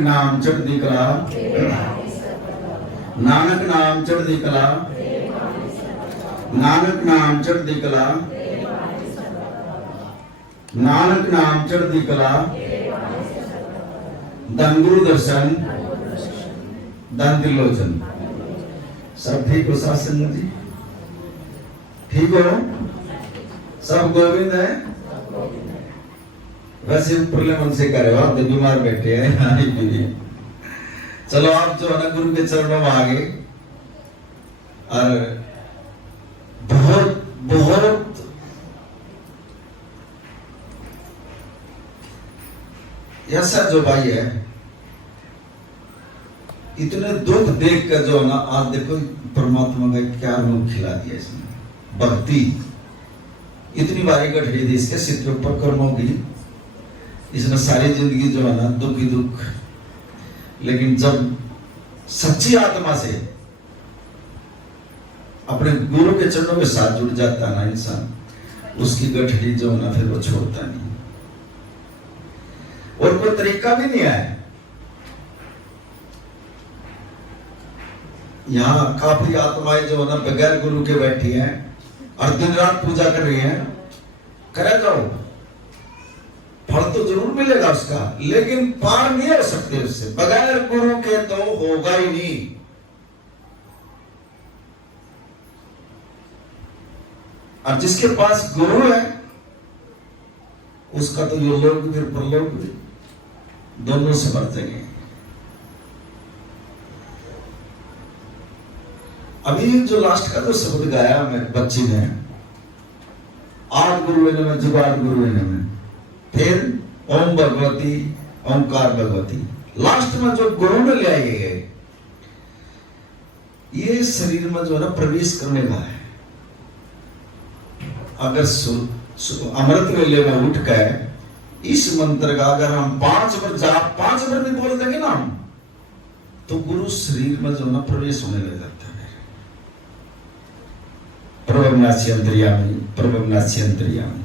नाम चढ़ती कला, नानक नाम चढ़ती कला, नानक नाम चढ़ती कला, नानक नाम चढ़ती कला, धन गुरु दर्शन, धन त्रिलोचन। सब ठीक हो सत्संग जी? ठीक हो? सब गोविंद है? वैसे ऊपरले मन से करे आप तो बीमार बैठे हैं। चलो आप जो है ना गुरु के चरणों में आगे, और बहुत बहुत ऐसा जो भाई है, इतने दुख देख कर जो है ना, आज देखो परमात्मा का क्या रूप खिला दिया इसने। भक्ति इतनी बारी घटी थी इसके सिर पर कर्मों की, इसने सारी जिंदगी जो है ना दुख ही दुख, लेकिन जब सच्ची आत्मा से अपने गुरु के चरणों के साथ जुड़ जाता है ना इंसान, उसकी गठड़ी जो है ना फिर वो छोड़ता नहीं, और कोई तरीका भी नहीं है। यहाँ काफी आत्माएं जो है ना बगैर गुरु के बैठी हैं और दिन रात पूजा कर रही हैं। करे जाओ, फल तो जरूर मिलेगा उसका, लेकिन पार नहीं हो सकते उससे, बगैर गुरु के तो होगा ही नहीं। और जिसके पास गुरु है उसका तो ये लोग फिर परलोक भी दोनों से बढ़ जाएंगे। अभी जो लास्ट का जो शब्द गाया मैं बच्ची ने, आद गुरु में जुगाड़ गुरु में, फिर ओम भगवती ओंकार भगवती, लास्ट में जो गुरु में ले आए गए, ये शरीर में जो है ना प्रवेश करने का है। अगर अमृत वेले में उठ कर इस मंत्र का अगर हम 5 बार भी बोल देंगे ना हम, तो गुरु शरीर में जो ना प्रवेश होने लग जाता है। प्रभवनासी अंतर्यामी, प्रभवनासी अंतर्यामी।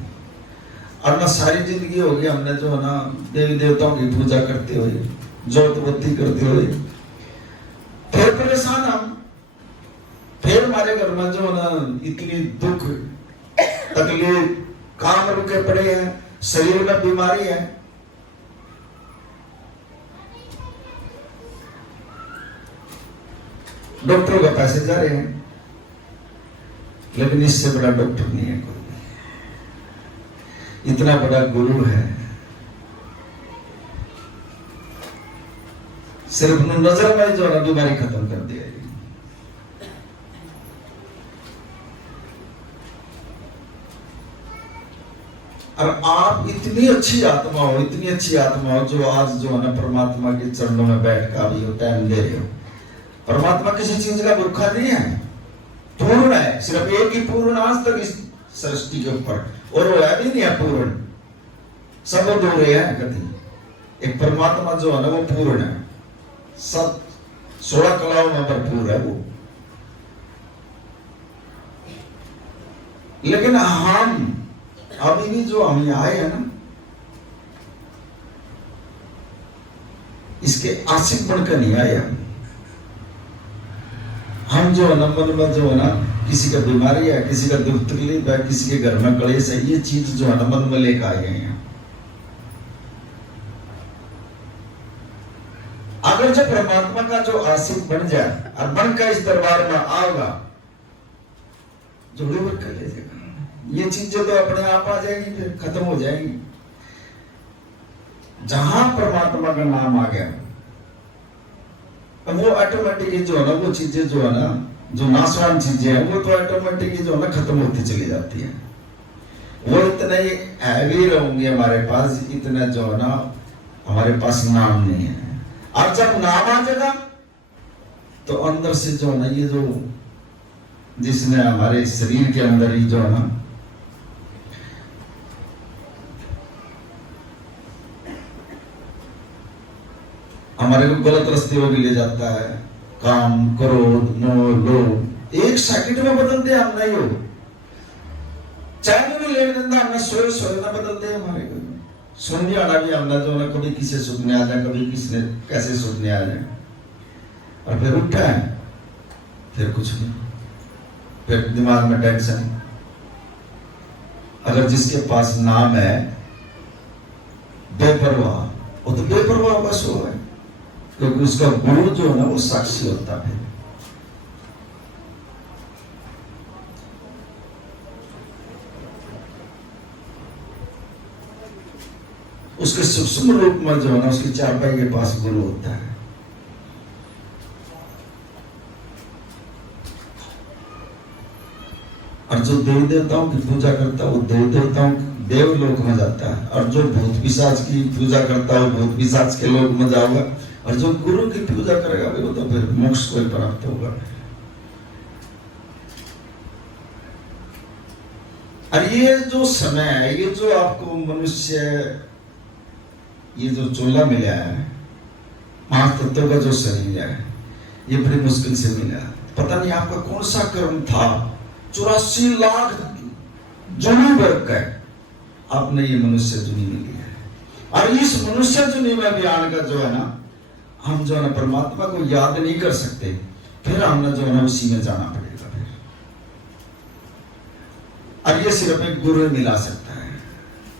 और ना सारी जिंदगी हो गई हमने जो है ना देवी देवताओं की पूजा करते हुए, ज्योतबत्ती करते हुए, फिर परेशान हम, फिर हमारे घर में जो है ना इतनी दुख तकलीफ, काम रुके पड़े हैं, शरीर में बीमारी है। डॉक्टरों का पैसे जा रहे हैं, लेकिन इससे बड़ा डॉक्टर नहीं है कोई, इतना बड़ा गुरु है। सिर्फ नजर में जो ना बीमारी खत्म कर दिया। और आप इतनी अच्छी आत्मा हो, इतनी अच्छी आत्मा हो, जो आज जो है ना परमात्मा के चरणों में बैठ कर अभी टाइम दे रहे हो। परमात्मा किसी चीज का भूखा नहीं है, पूर्ण है, सिर्फ एक ही पूर्ण आज तक इस सृष्टि के ऊपर, और वो है भी नहीं है पूर्ण, सब अधूरे हैं कभी। एक परमात्मा जो है ना वो पूर्ण है, सब 16 कलाओं में भरपूर है वो। लेकिन हम अभी भी जो हम आए हैं ना, इसके आशिक बनकर नहीं आए हम जो है ना मन में जो है ना किसी का बीमारी है, किसी का दुख तकलीफ है, किसी के घर में कलेश है, ये चीज जो है ना मन में लेकर आए हैं। अगर जो परमात्मा का जो आशिक बन जाए और बनकर इस दरबार में आएगा, जोड़े भर कर ले जाएगा, ये चीजें तो अपने आप आ जाएगी, फिर खत्म हो जाएगी। जहां परमात्मा का नाम आ गया, वो ऑटोमेटिकली जो है ना वो चीजें जो है ना जो नाशवान चीजें हैं, वो तो ऑटोमेटिकली जो है ना खत्म होती चली जाती है। वो इतने हैवी रहेंगे हमारे पास, इतना जो है ना हमारे पास नाम नहीं है। और जब नाम आ जाएगा तो अंदर से जो है ना ये जो जिसने हमारे शरीर के अंदर ही जो है ना हमारे को गलत रास्ते में भी ले जाता है, काम, क्रोध, मोह, लोभ, एक सेकंड में बदलते हम नहीं हो। चाहे भी लेन देन हमने सोए ना बदलते हमारे को, सुनने वाला भी हमने जो ना कभी किसे सुनने आ जाए, कभी किसने कैसे सुनने आ जाए, और फिर उठा है, फिर कुछ नहीं, फिर दिमाग में टेंशन। अगर जिसके पास नाम है बेपरवाह, वो तो बेपरवाह बस हो है, क्योंकि उसका गुरु जो है ना वो साक्षी होता है। उसके सूक्ष्म रूप में जो है ना उसकी चारपाई के पास गुरु होता है। और जो देवी देवताओं की पूजा करता है वो देवी देवताओं देवलोक में जाता है, और जो भूत पिशाच की पूजा करता है वो भूत पिशाच के लोक में जाएगा, और जो गुरु की पूजा करेगा वो तो फिर मोक्ष को प्राप्त होगा। और ये जो समय है, ये जो आपको मनुष्य, ये जो चोला मिला है, 5 तत्वों का जो शरीर है, ये बड़ी मुश्किल से मिला। पता नहीं आपका कौन सा कर्म था, 84 लाख जुनी वर्ग है आपने ये मनुष्य जुनी मिली है। और इस मनुष्य जुनी में भी आने का जो है ना, हम जो है ना परमात्मा को याद नहीं कर सकते, फिर हमने जो है ना उसी में जाना पड़ेगा फिर। और ये सिर्फ एक गुरु मिला सकता है,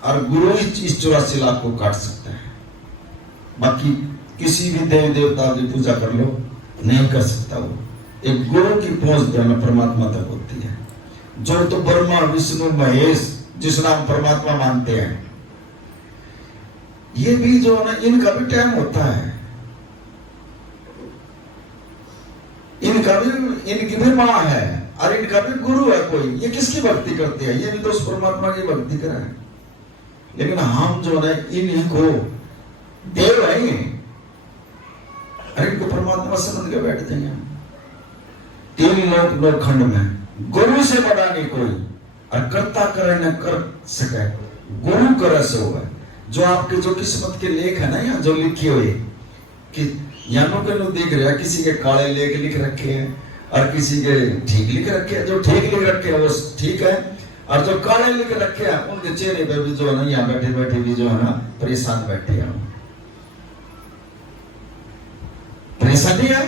और गुरु इस 84 लाख को काट सकता है। बाकी किसी भी देवी देवता की पूजा कर लो, नहीं कर सकता वो। एक गुरु की पहुंच जो है ना परमात्मा तक होती है। जो तो ब्रह्मा विष्णु महेश जिस नाम परमात्मा मानते हैं, ये भी जो है ना इनका भी टाइम होता है, इनकी भी माँ है, और इनका भी गुरु है कोई। ये किसकी भक्ति करते हैं? ये भी तो उस परमात्मा की भक्ति कर रहे हैं। लेकिन हम जो है इन्हीं को देव है, अरे इनको परमात्मा समझ के बैठ जाएंगे। 3 लोक खंड में गुरु से बड़ा नहीं कोई, और करता करे न कर सके, गुरु करे से होगा। जो आपके जो किस्मत के लेख है ना, यहाँ जो लिखे हुए कि यहाँ के लोग देख रहे हैं, किसी के काले लेख लिख रखे हैं और किसी के ठीक लिख रखे हैं। जो ठीक लिख रखे हैं वो ठीक है, और जो काले लिख रखे हैं उनके चेहरे पे भी जो है ना यहाँ बैठे बैठे भी जो है ना परेशान बैठे हैं। परेशानी है,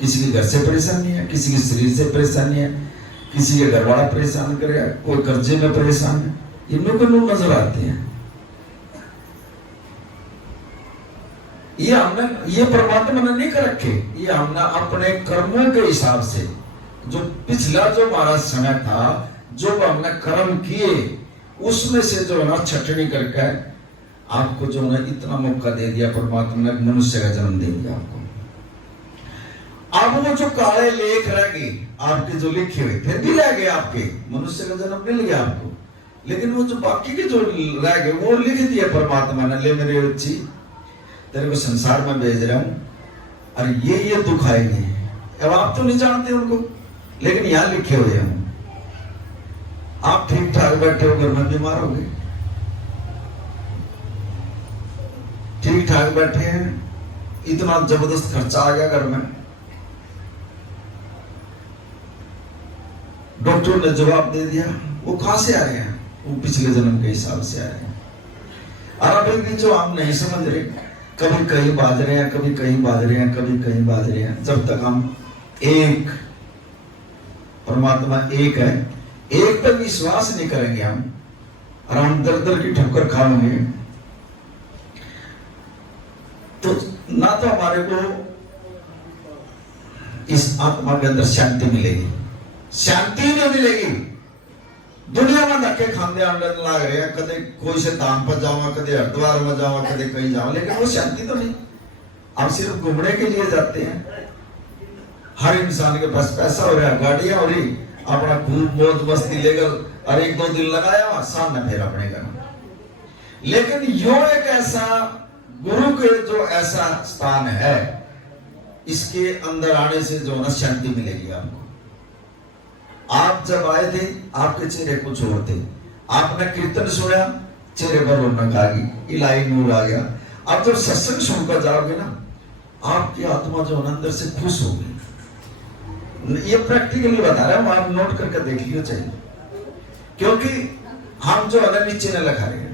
किसी के घर से परेशानी है, किसी के शरीर से परेशानी है, किसी के घर वाला परेशान करे, कोई कर्जे में परेशान है। ये लोग नजर आते हैं। ये परमात्मा ने नहीं कर रखे, ये हमने अपने कर्मों के हिसाब से, जो पिछला जो हमारा समय था, जो हमने कर्म किए, उसमें से जो है ना छटनी करके आपको जो है इतना मौका दे दिया परमात्मा ने, मनुष्य का जन्म दे दिया आपको। अब वो जो काले लेख रह गए आपके जो लिखे हुए, फिर भी रह गए आपके, मनुष्य का जन्म मिल गया आपको, लेकिन वो जो बाकी के जो रह गए वो लिख दिया परमात्मा ने, ले मेरे बच्ची तेरे को संसार में भेज रहा हूं, और ये दुख आएंगे। अब आप तो नहीं जानते उनको, लेकिन यहाँ लिखे हुए हैं। आप ठीक ठाक बैठे हो, घर में बीमार हो गए, ठीक ठाक बैठे हैं, इतना जबरदस्त खर्चा आ गया घर में, डॉक्टर ने जवाब दे दिया। वो कहां से आ रहे हैं? वो पिछले जन्म के हिसाब से आ रहे हैं। और अभी जो हम नहीं समझ रहे, कभी कहीं बाज रहे हैं, कभी कहीं बाज रहे हैं, कभी कहीं बाज रहे हैं। जब तक हम एक परमात्मा एक है, एक पर विश्वास नहीं करेंगे हम, और हम दर दर की ठोकर खाएंगे, तो ना तो हमारे को इस आत्मा के अंदर शांति मिलेगी, शांति नहीं मिलेगी। दुनिया में धक्के खाते आने लग रहे हैं, कदे कोई से धाम पर जाऊंगा, कदे हरिद्वार में जाऊंगा, कदे कहीं जाऊंगा, लेकिन वो शांति तो नहीं। आप सिर्फ घूमने के लिए जाते हैं। हर इंसान के पास पैसा हो रहा है, गाड़ियां हो रही, अपना खूब मौज मस्ती लेकर और 1-2 दिन लगाया, सामने फिर अपने घर। लेकिन यो एक ऐसा गुरु के जो ऐसा स्थान है, इसके अंदर आने से जो ना शांति मिलेगी आपको। आप जब आए थे आपके चेहरे कुछ और थे, आपने कीर्तन सुना, चेहरे पर रौनक आ गई, इलाही नूर आ गया। आप जब सत्संग सुनकर जाओगे ना, आपकी आत्मा जो अंदर से खुश होगी। ये प्रैक्टिकली बता रहा हूं, आप नोट करके देख लियो चाहिए, क्योंकि हम जो है नीचे न लगा रहे हैं।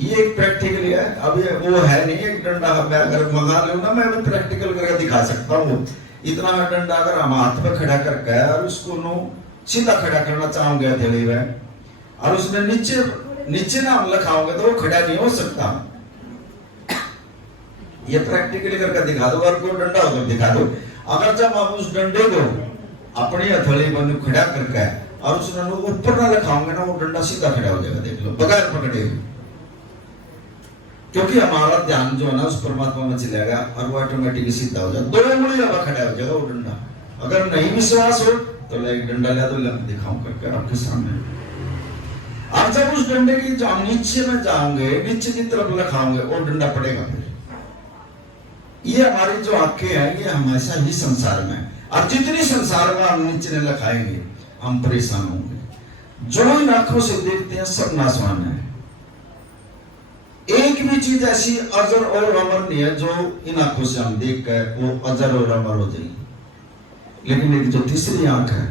ये एक प्रैक्टिकल है। अब ये वो है नहीं एक डंडा मैं अगर मंगा लूं ना, मैं भी प्रैक्टिकल करके दिखा सकता हूँ। इतना डंडा अगर हम हाथ में खड़ा करके और उसको नो सीधा खड़ा करना चाहोगे हथेली में, और उसमें नीचे नीचे नाम लिखाओगे तो वो खड़ा नहीं हो सकता। ये प्रैक्टिकली करके दिखा दो, और कोई डंडा हो तो दिखा दो। अगर जब आप उस डंडे को अपनी हथेली में खड़ा करके और उसने ऊपर ना लिखाओगे ना, वो डंडा सीधा खड़ा हो जाएगा, देख लो, बगैर पकड़े हुए। क्योंकि हमारा ध्यान जो है ना उस परमात्मा में चलेगा और वो ऑटोमेटिकली सीधा हो जाएगा, 2 उंगलियां खड़ा हो जाएगा वो डंडा। अगर नहीं विश्वास हो तो एक डंडा ले दो, दिखाऊं करके आपके सामने। और जब उस डंडे की जो नीचे में जाओगे, नीचे की तरफ लिखाओगे, वो डंडा पड़ेगा। फिर ये हमारी जो आंखें हैं ये हमेशा ही संसार में, और जितनी संसार में हम नीचे ने लिखाएंगे हम परेशान होंगे। जो इन आंखों से देखते हैं सब नाशवान है। एक भी चीज ऐसी अजर और अमर नहीं है जो इन आंखों से हम देख कर वो अजर और अमर हो जाएगी। लेकिन एक जो तीसरी आंख है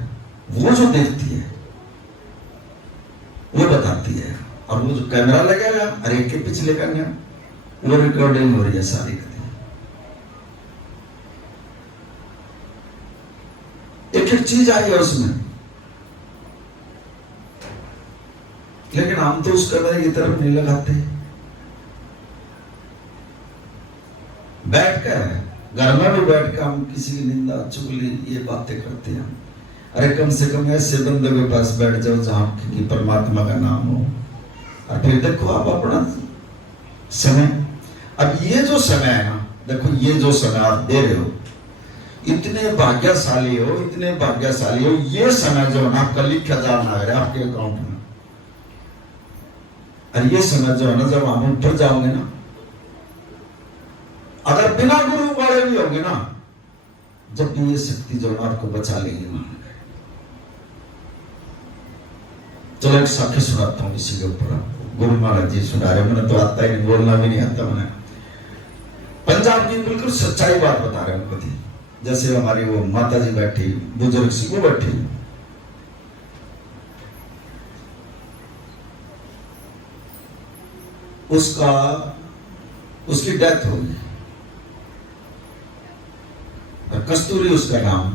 वो जो देखती है वो बताती है, और वो जो कैमरा लगेगा और एक के पिछले का वो रिकॉर्डिंग हो रही है सारी। एक एक चीज आई है उसमें, लेकिन हम तो उस कैमरे की तरफ नहीं लगाते। बैठ कर घर में भी बैठ कर हम किसी की निंदा चुगली ये बातें करते हैं। अरे कम से कम ऐसे बंदे के पास बैठ जाओ जहां की परमात्मा का नाम हो, और फिर देखो आप अपना समय। अब ये जो समय है ना, देखो ये जो समय आप दे रहे हो, इतने भाग्यशाली हो, इतने भाग्यशाली हो। ये समय जो है ना आपका लिखा जाना है आपके अकाउंट में, और ये समय जो है ना जब हम ऊपर जाओगे ना, अगर बिना गुरु वाले भी होंगे ना, जब भी ये शक्ति जो है आपको बचा लेगी ना। चलो एक साखी सुनाता हूँ इसी के ऊपर। गुरु महाराज जी सुना रहे, मैंने तो आता ही नहीं, बोलना भी नहीं आता मैंने। पंजाब की बिल्कुल सच्चाई बात बता रहे हैं। जैसे हमारी वो माता जी बैठी, बुजुर्ग सी वो बैठी, उसकी डेथ हो गई, कस्तूरी उसका नाम।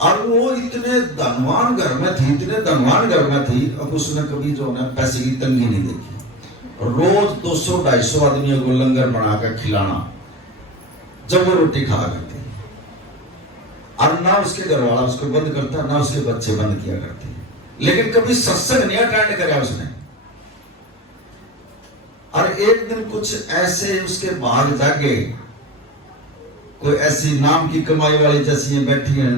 और वो इतने धनवान घर में थी, इतने धनवान घर में थी, अब उसने कभी जो है पैसे की तंगी नहीं देखी। रोज 200-250 आदमियों को लंगर बनाकर खिलाना जब वो रोटी खा करती, और ना उसके घर वाला उसको बंद करता, ना उसके बच्चे बंद किया करते। लेकिन कभी सत्संग नहीं अटेंड कराया उसने। और एक दिन कुछ ऐसे उसके भाग जागे, कोई ऐसी नाम की कमाई वाली जैसी बैठी है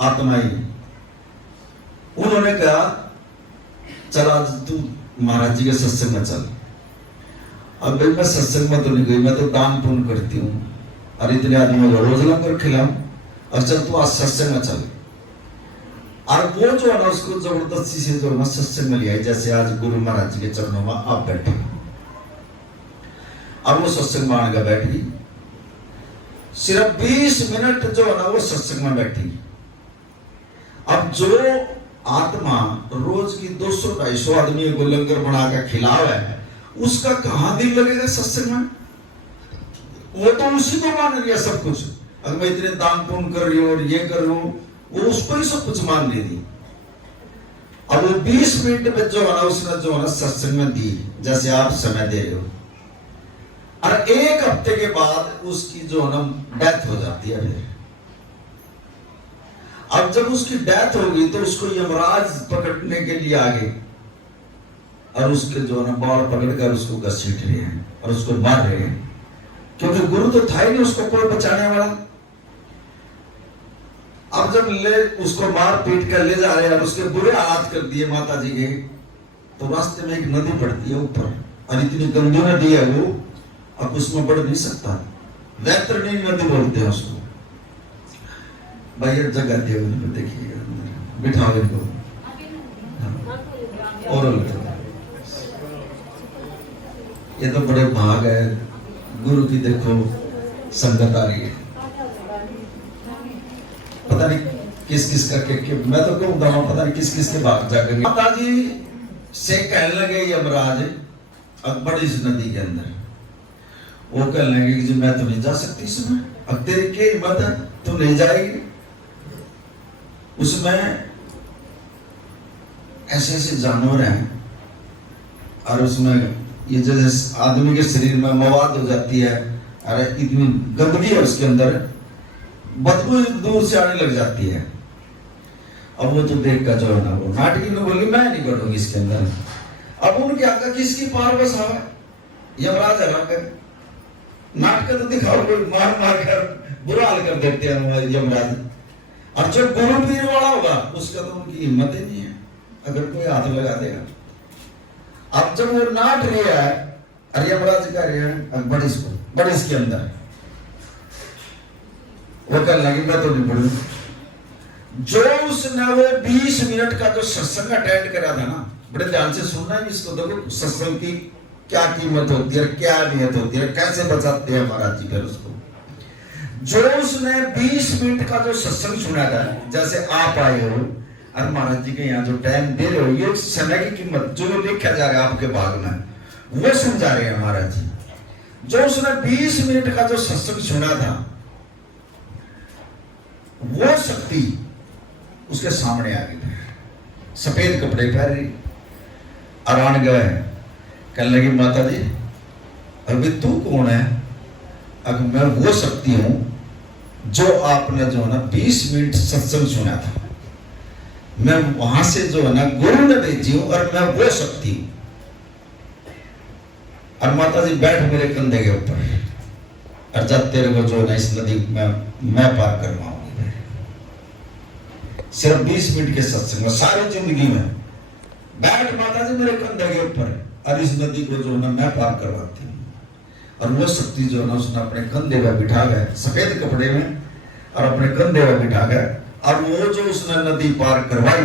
आत्माएं, उन्होंने कहा चल आज तू महाराज जी के सत्संग में चल। अब भाई मैं सत्संग में तो नहीं गई, मैं तो दान पुण्य करती हूँ, और इतने आदमियों को रोज लंगर खिलाऊं, और चल तू आज सत्संग में चल। और वो जो है ना उसको जबरदस्ती से जो है ना सत्संग में लिया, जैसे आज गुरु महाराज जी के चरणों में आप बैठे। अब वो सत्संग में आने बैठ गई, सिर्फ 20 मिनट जो है ना वो सत्संग में बैठी। अब जो आत्मा रोज की 200-250 आदमियों को लंगर बनाकर खिलावा है, उसका कहां दिल लगेगा सत्संग में? वो तो उसी को मान लिया सब कुछ। अगर मैं इतने दान पुण्य कर रही हूँ और ये कर रही हूँ, वो उसको ही सब कुछ मान लेती। अब वो 20 मिनट में जो है ना उसने जो है ना सत्संग में दी, जैसे आप समय दे रहे हो, और 1 हफ्ते के बाद उसकी जो है ना डेथ हो जाती है। फिर अब जब उसकी डेथ होगी तो उसको यमराज पकड़ने के लिए आ गए, और उसके जो है ना बाल पकड़कर उसको घसीट रहे हैं और उसको मार रहे हैं, क्योंकि गुरु तो था ही नहीं उसको कोई बचाने वाला। अब जब उसको मार पीट कर ले जा रहे हैं और उसके बुरे हालात कर दिए माता जी के, तो रास्ते में एक नदी पड़ती है ऊपर, और इतनी गंदी नदी है वो, अब उसमें बढ़ नहीं सकता। वैतरणी नदी बोलते हैं उसको। भाई एक जगह दिया उनको, देखिए बिठाओ इनको, और ये तो बड़े भाग है गुरु की। देखो संगत आ रही है, पता नहीं किस किस का मैं तो कहूँ पता नहीं किस किस के भाग जागेंगे। माता जी से कहने लगे यमराज अकबर इस नदी के अंदर, वो कहने लगे कि मैं तो नहीं जा सकती इसमें, अब तेरी क्या हिम्मत है, तू नहीं जाएगी। उसमें ऐसे ऐसे जानवर हैं और उसमें ये जैसे आदमी के शरीर में मवाद हो जाती है, अरे इतनी गंदगी है उसके अंदर, बदबू दूर से आने लग जाती है। अब वो तो देख कर जो है ना, वो नाटकी में बोली मैं नहीं बैठूंगी इसके अंदर। अब उनके आगे किसकी पार बस हवा, यमराज हरा कर नाटक तो दिखाओ, मार मार कर बुरा हाल कर देते हैं यमराज। और जो गुरु पीर वाला होगा उसका तो उनकी हिम्मत ही नहीं है, अगर कोई हाथ लगा देगा। अब जब वो नाट रहा है, अरे यमराज कह रहे हैं बड़ी इसको, बड़ी इसके अंदर, वो कहने लगी मैं तो नहीं पढ़ू। जो उसने वो 20 मिनट का जो सत्संग अटेंड करा था ना, बड़े ध्यान से सुनना है इसको, देखो सत्संग की क्या कीमत होती है, क्या अहमियत होती है, कैसे बचाते हैं महाराज जी फिर उसको। जो उसने 20 मिनट का जो सत्संग सुना था, जैसे आप आए हो और महाराज जी के यहाँ जो टाइम दे रहे हो, ये समय की कीमत जो लिखा जा रहा है आपके भाग में, वो समझा रहे हैं महाराज जी। जो उसने 20 मिनट का जो सत्संग सुना था, वो शक्ति उसके सामने आ गई, सफेद कपड़े पहन आरान गए, कहने लगी माता जी अभी तू कौन है। अब मैं वो शक्ति हूं जो आपने जो है ना 20 मिनट सत्संग सुना था, मैं वहां से जो है ना गुरु ने भेजी हूं, और मैं वो शक्ति हूं। और माता जी बैठ मेरे कंधे के ऊपर, और जब तेरे को जो है ना इस नदी में मैं पार करवाऊंगी। सिर्फ 20 मिनट के सत्संग में, सारी जिंदगी में बैठ माता जी मेरे कंधे के ऊपर, और इस नदी को जो है ना मैं पार करवाती हूँ। और वो शक्ति जो है ना उसने अपने कंधे में बिठा गए, सफेद कपड़े में, और अपने कंधे में बिठा गए, और वो जो उसने नदी पार करवाई,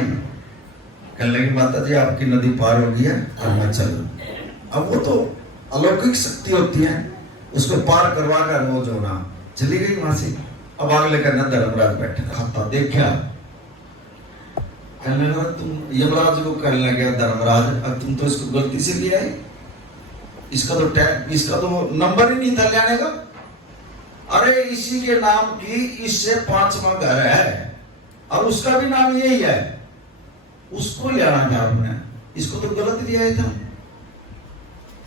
कहने लगी माता जी आपकी नदी पार हो गई है और मैं चलूं। अब वो तो अलौकिक शक्ति होती है, उसको पार करवा कर वो जो ना चली गई वहां से। अब अगले का धर्मराज बैठे खाता देखा, कहने लगा तुम, यमराज को कहने लगे धर्मराज अब तुम तो इसको गलती से ले आई, इसका तो नंबर ही नहीं था लेने का। अरे इसी के नाम की इससे 5वां घर है, और उसका भी नाम यही है, उसको ले आना था आपने, इसको तो गलत लिया था,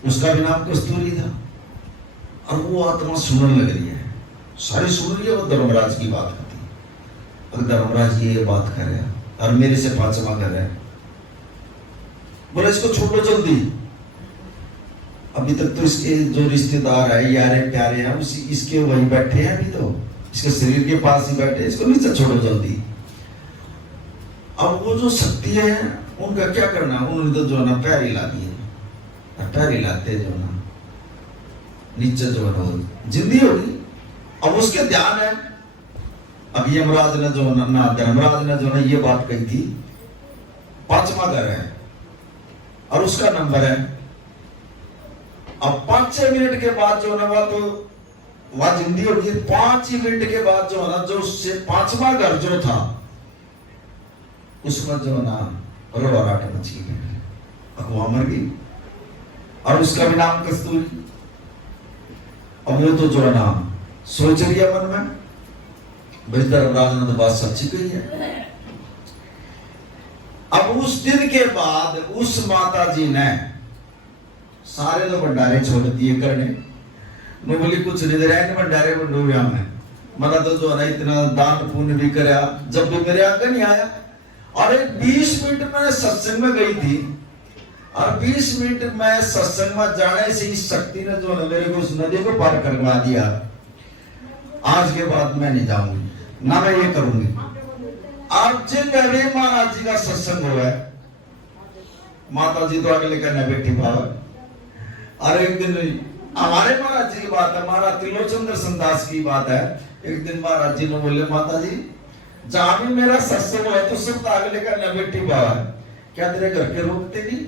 उसका भी नाम कस्तूरी था। और वो आत्मा सुनने लग रही है, सारी सुन रही है, वो धर्मराज की बात होती, और धर्मराज ये बात कर रहे हैं और मेरे से 5वां घर है। बोले इसको छोड़ो जल्दी, अभी तक तो इसके जो रिश्तेदार है यारे प्यारे हैं उसी इसके वहीं बैठे हैं, अभी तो इसके शरीर के पास ही बैठे, इसको नीचे छोड़ो जल्दी। अब वो जो शक्ति है उनका क्या करना, उन्होंने तो जो है ना पैर हिला दिए, पैर हिलाते जो ना नीचे जो है जिंदी होगी। अब उसके ध्यान है, अब यमराज ने जो ना धर्मराज ने जो ना ये बात कही थी 5वां घर है और उसका नंबर है। अब 5-6 मिनट के बाद जो ना तो वह जिंदी होगी, 5 ही मिनट के बाद जो ना जो उससे 5वां घर जो था उसमें जो ना रोराट मच गई, अगवा मर गई, और उसका भी नाम कस्तूरी। अब वो तो जो है ना सोच रही है मन में, भाई धर्मराज ने तो बात सच्ची कही है। अब उस दिन के बाद उस माता जी ने सारे तो भंडारे छोड़ दिए करने, मैं बोली कुछ नहीं दे रहे भंडारे को डूबे में, मना तो जो है ना इतना दान पुण्य भी कराया, जब भी मेरे आगे नहीं आया। और 20 मिनट में सत्संग में गई थी, और 20 मिनट में सत्संग में जाने से इस शक्ति ने जो है मेरे को उस नदी को पार करवा दिया। आज के बाद मैं नहीं जाऊंगी, ना मैं ये करूंगी। आप जिन भी महाराज जी का सत्संग हुआ है, माता जी तो अगले कहना बेटी पावा। और एक दिन हमारे महाराज जी की बात है, महाराज त्रिलोचन दास की बात है। एक दिन महाराज जी ने बोले माता जी जहां भी मेरा सत्संग है तो सब अगले कहना बेटी पावा है, क्या तेरे घर के रोकते नहीं?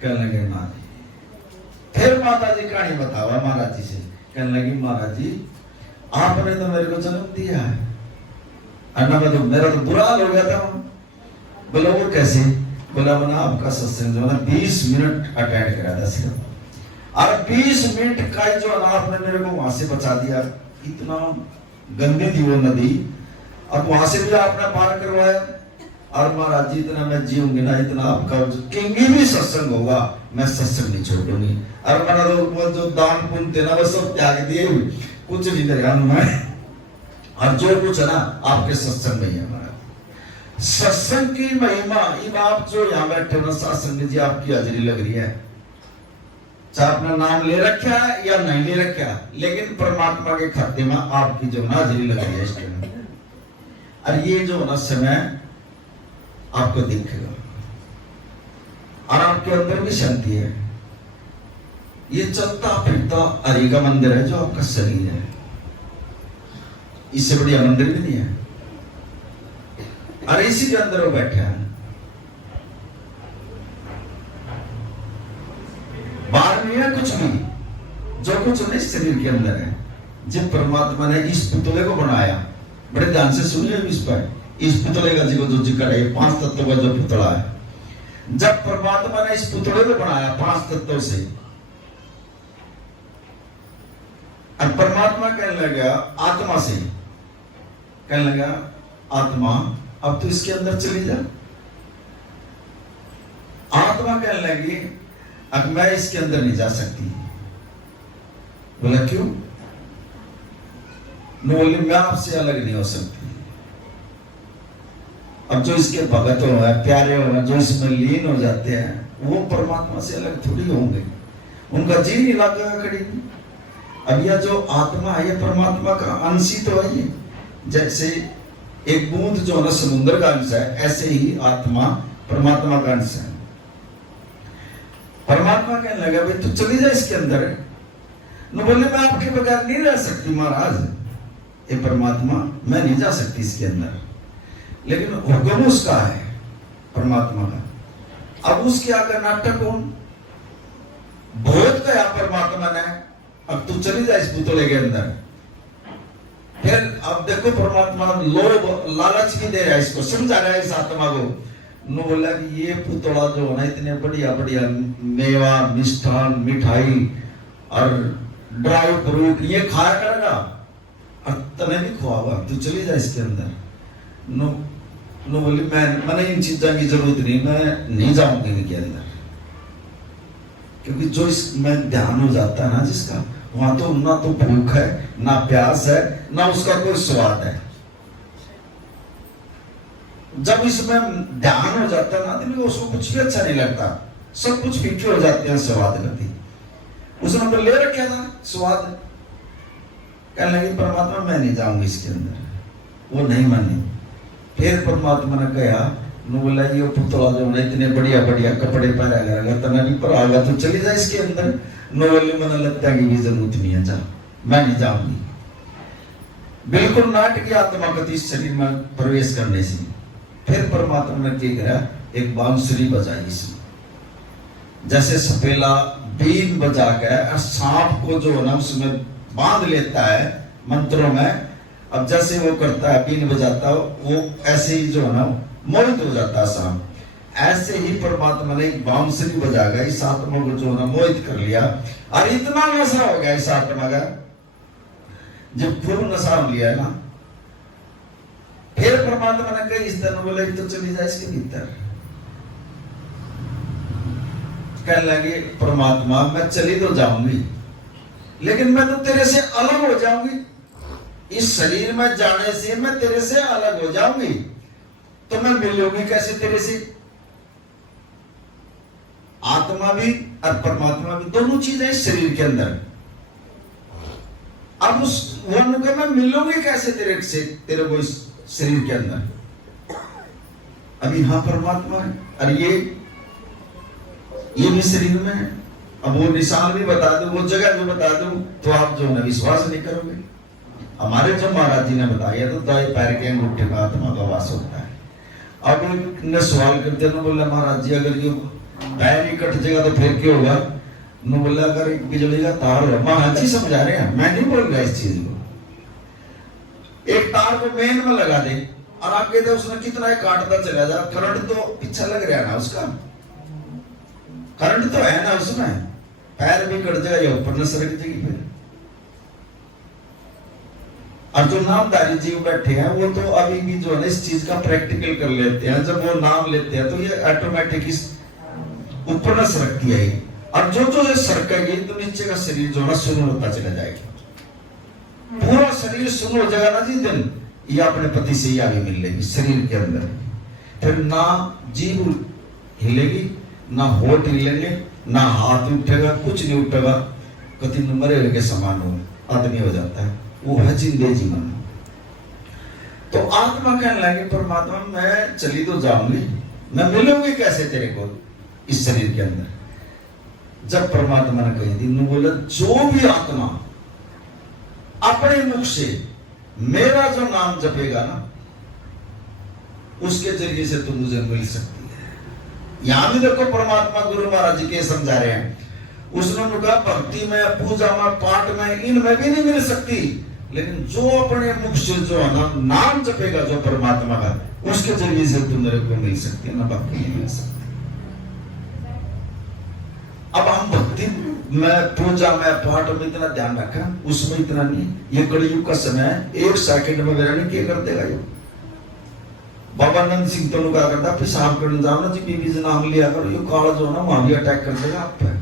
कहने लगे ना जी। फिर माता जी कहानी बतावा महाराज जी से, कहने लगी महाराज जी आपने तो मेरे को जन्म दिया है, अन्ना तो मेरा तो बुरा हाल हो गया था। बोलो वो कैसे? बोला मना आपका सत्संग जो ना 20 मिनट अटेंड करा था सिर्फ, और 20 मिनट का ही जो है ना आपने मेरे को वहां से बचा दिया। इतना गंदी थी वो नदी, अब वहां से भी आपने पार करवाया। और महाराज जी इतना मैं जीऊंगी ना, इतना आपका कहीं भी सत्संग होगा मैं सत्संग नहीं छोड़ूंगी। और मैंने तो वो जो दान पुण्य थे ना वो सब त्याग दिए, कुछ नहीं दया में, और जो कुछ है ना आपके सत्संग में ही है। सत्संग की महिमा, इन आप जो यहाँ बैठे हो ना सत्संग में जी आपकी हाजिरी लग रही है, चाहे अपना नाम ले रखा है या नहीं ले रखा, लेकिन परमात्मा के खाते में आपकी जो हाजिरी लग रही है इस टाइम। और ये जो ना समय आपको दिखेगा, और आपके अंदर भी शांति है। ये चलता फिरता हरि का मंदिर है जो आपका शरीर है, इससे बढ़िया मंदिर भी नहीं है। और इसी के अंदर वो बैठा है, बाहर नहीं है कुछ भी, जो कुछ नहीं शरीर के अंदर है। जब परमात्मा ने इस पुतले को बनाया, बड़े ध्यान से सुनिए इस पर, इस पुतले का जो जिक्र है 5 तत्वों का जो पुतला है। जब परमात्मा ने इस पुतले को बनाया 5 तत्वों से, और परमात्मा कहने लगा आत्मा से, कहने लगा आत्मा अब तो इसके अंदर चली जा। आत्मा कहने लगी अब मैं इसके अंदर नहीं जा सकती। बोला क्यों? बोली मैं आपसे अलग नहीं हो सकती। अब जो इसके भगत हो है, प्यारे हो है, जो इसमें लीन हो जाते हैं वो परमात्मा से अलग थोड़ी होंगे, उनका जी नहीं लगा कड़ी। अब यह जो आत्मा है ये परमात्मा का अंश ही तो है। ये जैसे एक बूंद जो है समुद्र का अंश है, ऐसे ही आत्मा परमात्मा का अंश है। परमात्मा कहने लगा भाई तू चली जा इसके अंदर। न बोले मैं आपके बगैर नहीं रह सकती महाराज, ये परमात्मा मैं नहीं जा सकती इसके अंदर, लेकिन हुक्म उसका है परमात्मा का। अब उसके आगे नाटक कौन? बहुत कहा परमात्मा ने अब तू चली जा इस पुतले के अंदर। फिर अब देखो परमात्मा लोभ लालच भी दे रहा है, इसको समझा रहा है इस आत्मा को। नो बोला कि ये पुतला जो है ना इतने बढ़िया बढ़िया मेवा मिष्ठान मिठाई और ड्राई फ्रूट ये खाया करेगा और तने भी खुआगा, तू चली जा इसके अंदर। नो बोली मैंने इन चीजों की जरूरत नहीं, मैं नहीं जाऊंगी इनके अंदर, क्योंकि जो इसमें ध्यान हो जाता है ना जिसका, वहां तो ना तो भूख है ना प्यास है ना उसका कोई स्वाद है। जब इसमें ध्यान हो जाता है ना आदमी को, उसको कुछ भी अच्छा नहीं लगता, सब कुछ फीके हो जाते हैं स्वाद करती। उसने तो ले रखा था स्वाद, कहने लगी परमात्मा मैं नहीं जाऊंगी इसके अंदर, वो नहीं मानी। फिर परमात्मा ने कहा नु बोला ये पुतला जो है इतने बढ़िया बढ़िया कपड़े पहना करेगा तना नहीं पर आगा तो चली जा इसके अंदर। नो बोली मैंने लगता है कि जरूरत नहीं है, जा मैं नहीं जाऊंगी। बिल्कुल नाट की आत्मा गति शरीर में प्रवेश करने से फिर परमात्मा ने क्या करा, एक बांसुरी बजाई इसमें, जैसे सपेला बीन बजा के सांप को जो है ना उसमें बांध लेता है मंत्रों में। अब जैसे वो करता है बीन बजाता है, वो ऐसे ही जो है ना मोहित हो जाता है सांप। ऐसे ही परमात्मा ने एक बांसुरी बजा गया, इस आत्मा को जो है ना मोहित कर लिया, और इतना नशा हो गया इस आत्मा का, जब खूब नशा लिया है ना। फिर परमात्मा ने कहा इस तरह बोले तो चली जा इसके भीतर। कहने लगे परमात्मा मैं चली तो जाऊंगी, लेकिन मैं तो तेरे से अलग हो जाऊंगी, इस शरीर में जाने से मैं तेरे से अलग हो जाऊंगी, तो मैं मिलूंगी कैसे तेरे से? आत्मा भी और परमात्मा भी दोनों चीजें इस शरीर के अंदर। अब उस वन को मैं मिलूंगी कैसे तेरे से, तेरे को इस शरीर के अंदर? अब यहाँ परमात्मा है और ये भी शरीर में है। अब वो निशान भी बता दो, वो जगह भी बता दो, तो आप जो है विश्वास नहीं करोगे। हमारे जो महाराज जी ने बताया तो दाएं पैर के अंगूठे में आत्मा का वास होता है। अब ने सवाल करते ना, बोला महाराज जी अगर ये पैर ही कट जाएगा तो फिर क्या होगा? नो बोला अगर बिजली का तार हो, महाराज जी समझा रहे हैं, मैं नहीं बोल रहा इस चीज को। एक तार को मेन में लगा दे और आप कहते उसने कितना ही काटता चला जा, करंट तो पीछे लग रहा है ना उसका, करंट तो है ना उसमें, पैर भी कट जाएगा या ऊपर न सरक जाएगी फिर। और जो नामधारी जीव बैठे हैं वो तो अभी भी जो है इस चीज का प्रैक्टिकल कर लेते हैं, जब वो नाम लेते हैं तो ये ऑटोमेटिक इस ऊपर न सरकती है, और जो जो ये सरकेगी तो नीचे का शरीर जो है सुन्न होता चला जाएगा, पूरा शरीर सुन्न हो जाएगा ना जी दिन, ये अपने पति से ही आगे मिल लेगी शरीर के अंदर, फिर ना जीव हिलेगी, ना होठ हिलेंगे, ना हाथ उठेगा, कुछ नहीं उठेगा, कति मरे के समान हो आदमी हो जाता है, वो है जिंदे जीवन। तो आत्मा कहने लगे परमात्मा मैं चली तो जाऊंगी, मैं मिलूंगी कैसे तेरे को इस शरीर के अंदर। जब परमात्मा ने कही थी, बोला जो भी आत्मा अपने मुख से मेरा जो नाम जपेगा ना, उसके जरिए से तुम मुझे मिल सकती है। यहां भी देखो परमात्मा गुरु महाराज जी के समझा रहे हैं, उसने कहा भक्ति में, पूजा में, पाठ में, इनमें भी नहीं मिल सकती, लेकिन जो अपने मुख से जो है ना नाम जपेगा जो परमात्मा का, उसके जरिए से तुम मेरे को मिल सकती है ना, बाकी नहीं मिल सकती। अब हम भक्ति में, पूजा में, पाठ में इतना ध्यान रखा, उसमें इतना नहीं। ये कलयुग का समय है, एक सेकंड में मेरा नहीं क्या कर देगा ये। बाबा नंद सिंह तो क्या करता, पेशाब करने जाओ ना जी, बीबी से नाम लिया करो, ये काल जो है ना वहां भी अटैक कर देगा आप पे।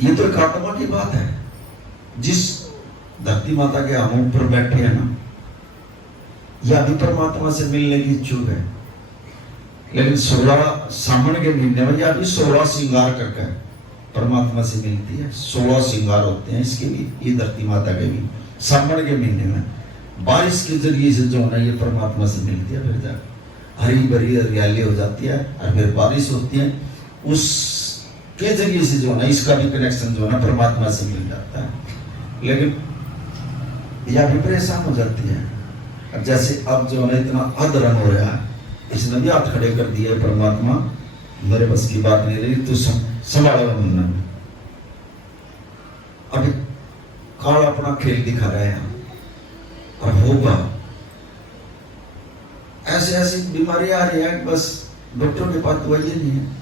ये तो एक आत्मा की बात है, जिस धरती माता के हम ऊपर बैठे हैं ना, या भी परमात्मा से मिलने की इच्छुक है, लेकिन 16 सावन के महीने में या भी 16 श्रृंगार करके परमात्मा से मिलती है। 16 श्रृंगार होते हैं इसके भी, ये धरती माता के भी। सावन के महीने में बारिश के जरिए से जो है ये परमात्मा से मिलती है, फिर जाकर हरी भरी हरियाली हो जाती है, और फिर बारिश होती है, उसके जरिए से जो है इसका भी कनेक्शन जो है परमात्मा से मिल जाता है। लेकिन यह भी परेशान हो जाती है, जैसे अब जो है इतना अधर्म हो रहा है, इसने भी हाथ खड़े कर दिया परमात्मा, मेरे बस की बात नहीं रही, तू संभालो मुन्ना। अभी काल अपना खेल दिखा रहे हैं, और होगा ऐसे ऐसी बीमारी आ रही है, बस डॉक्टर के पास दवाई नहीं है।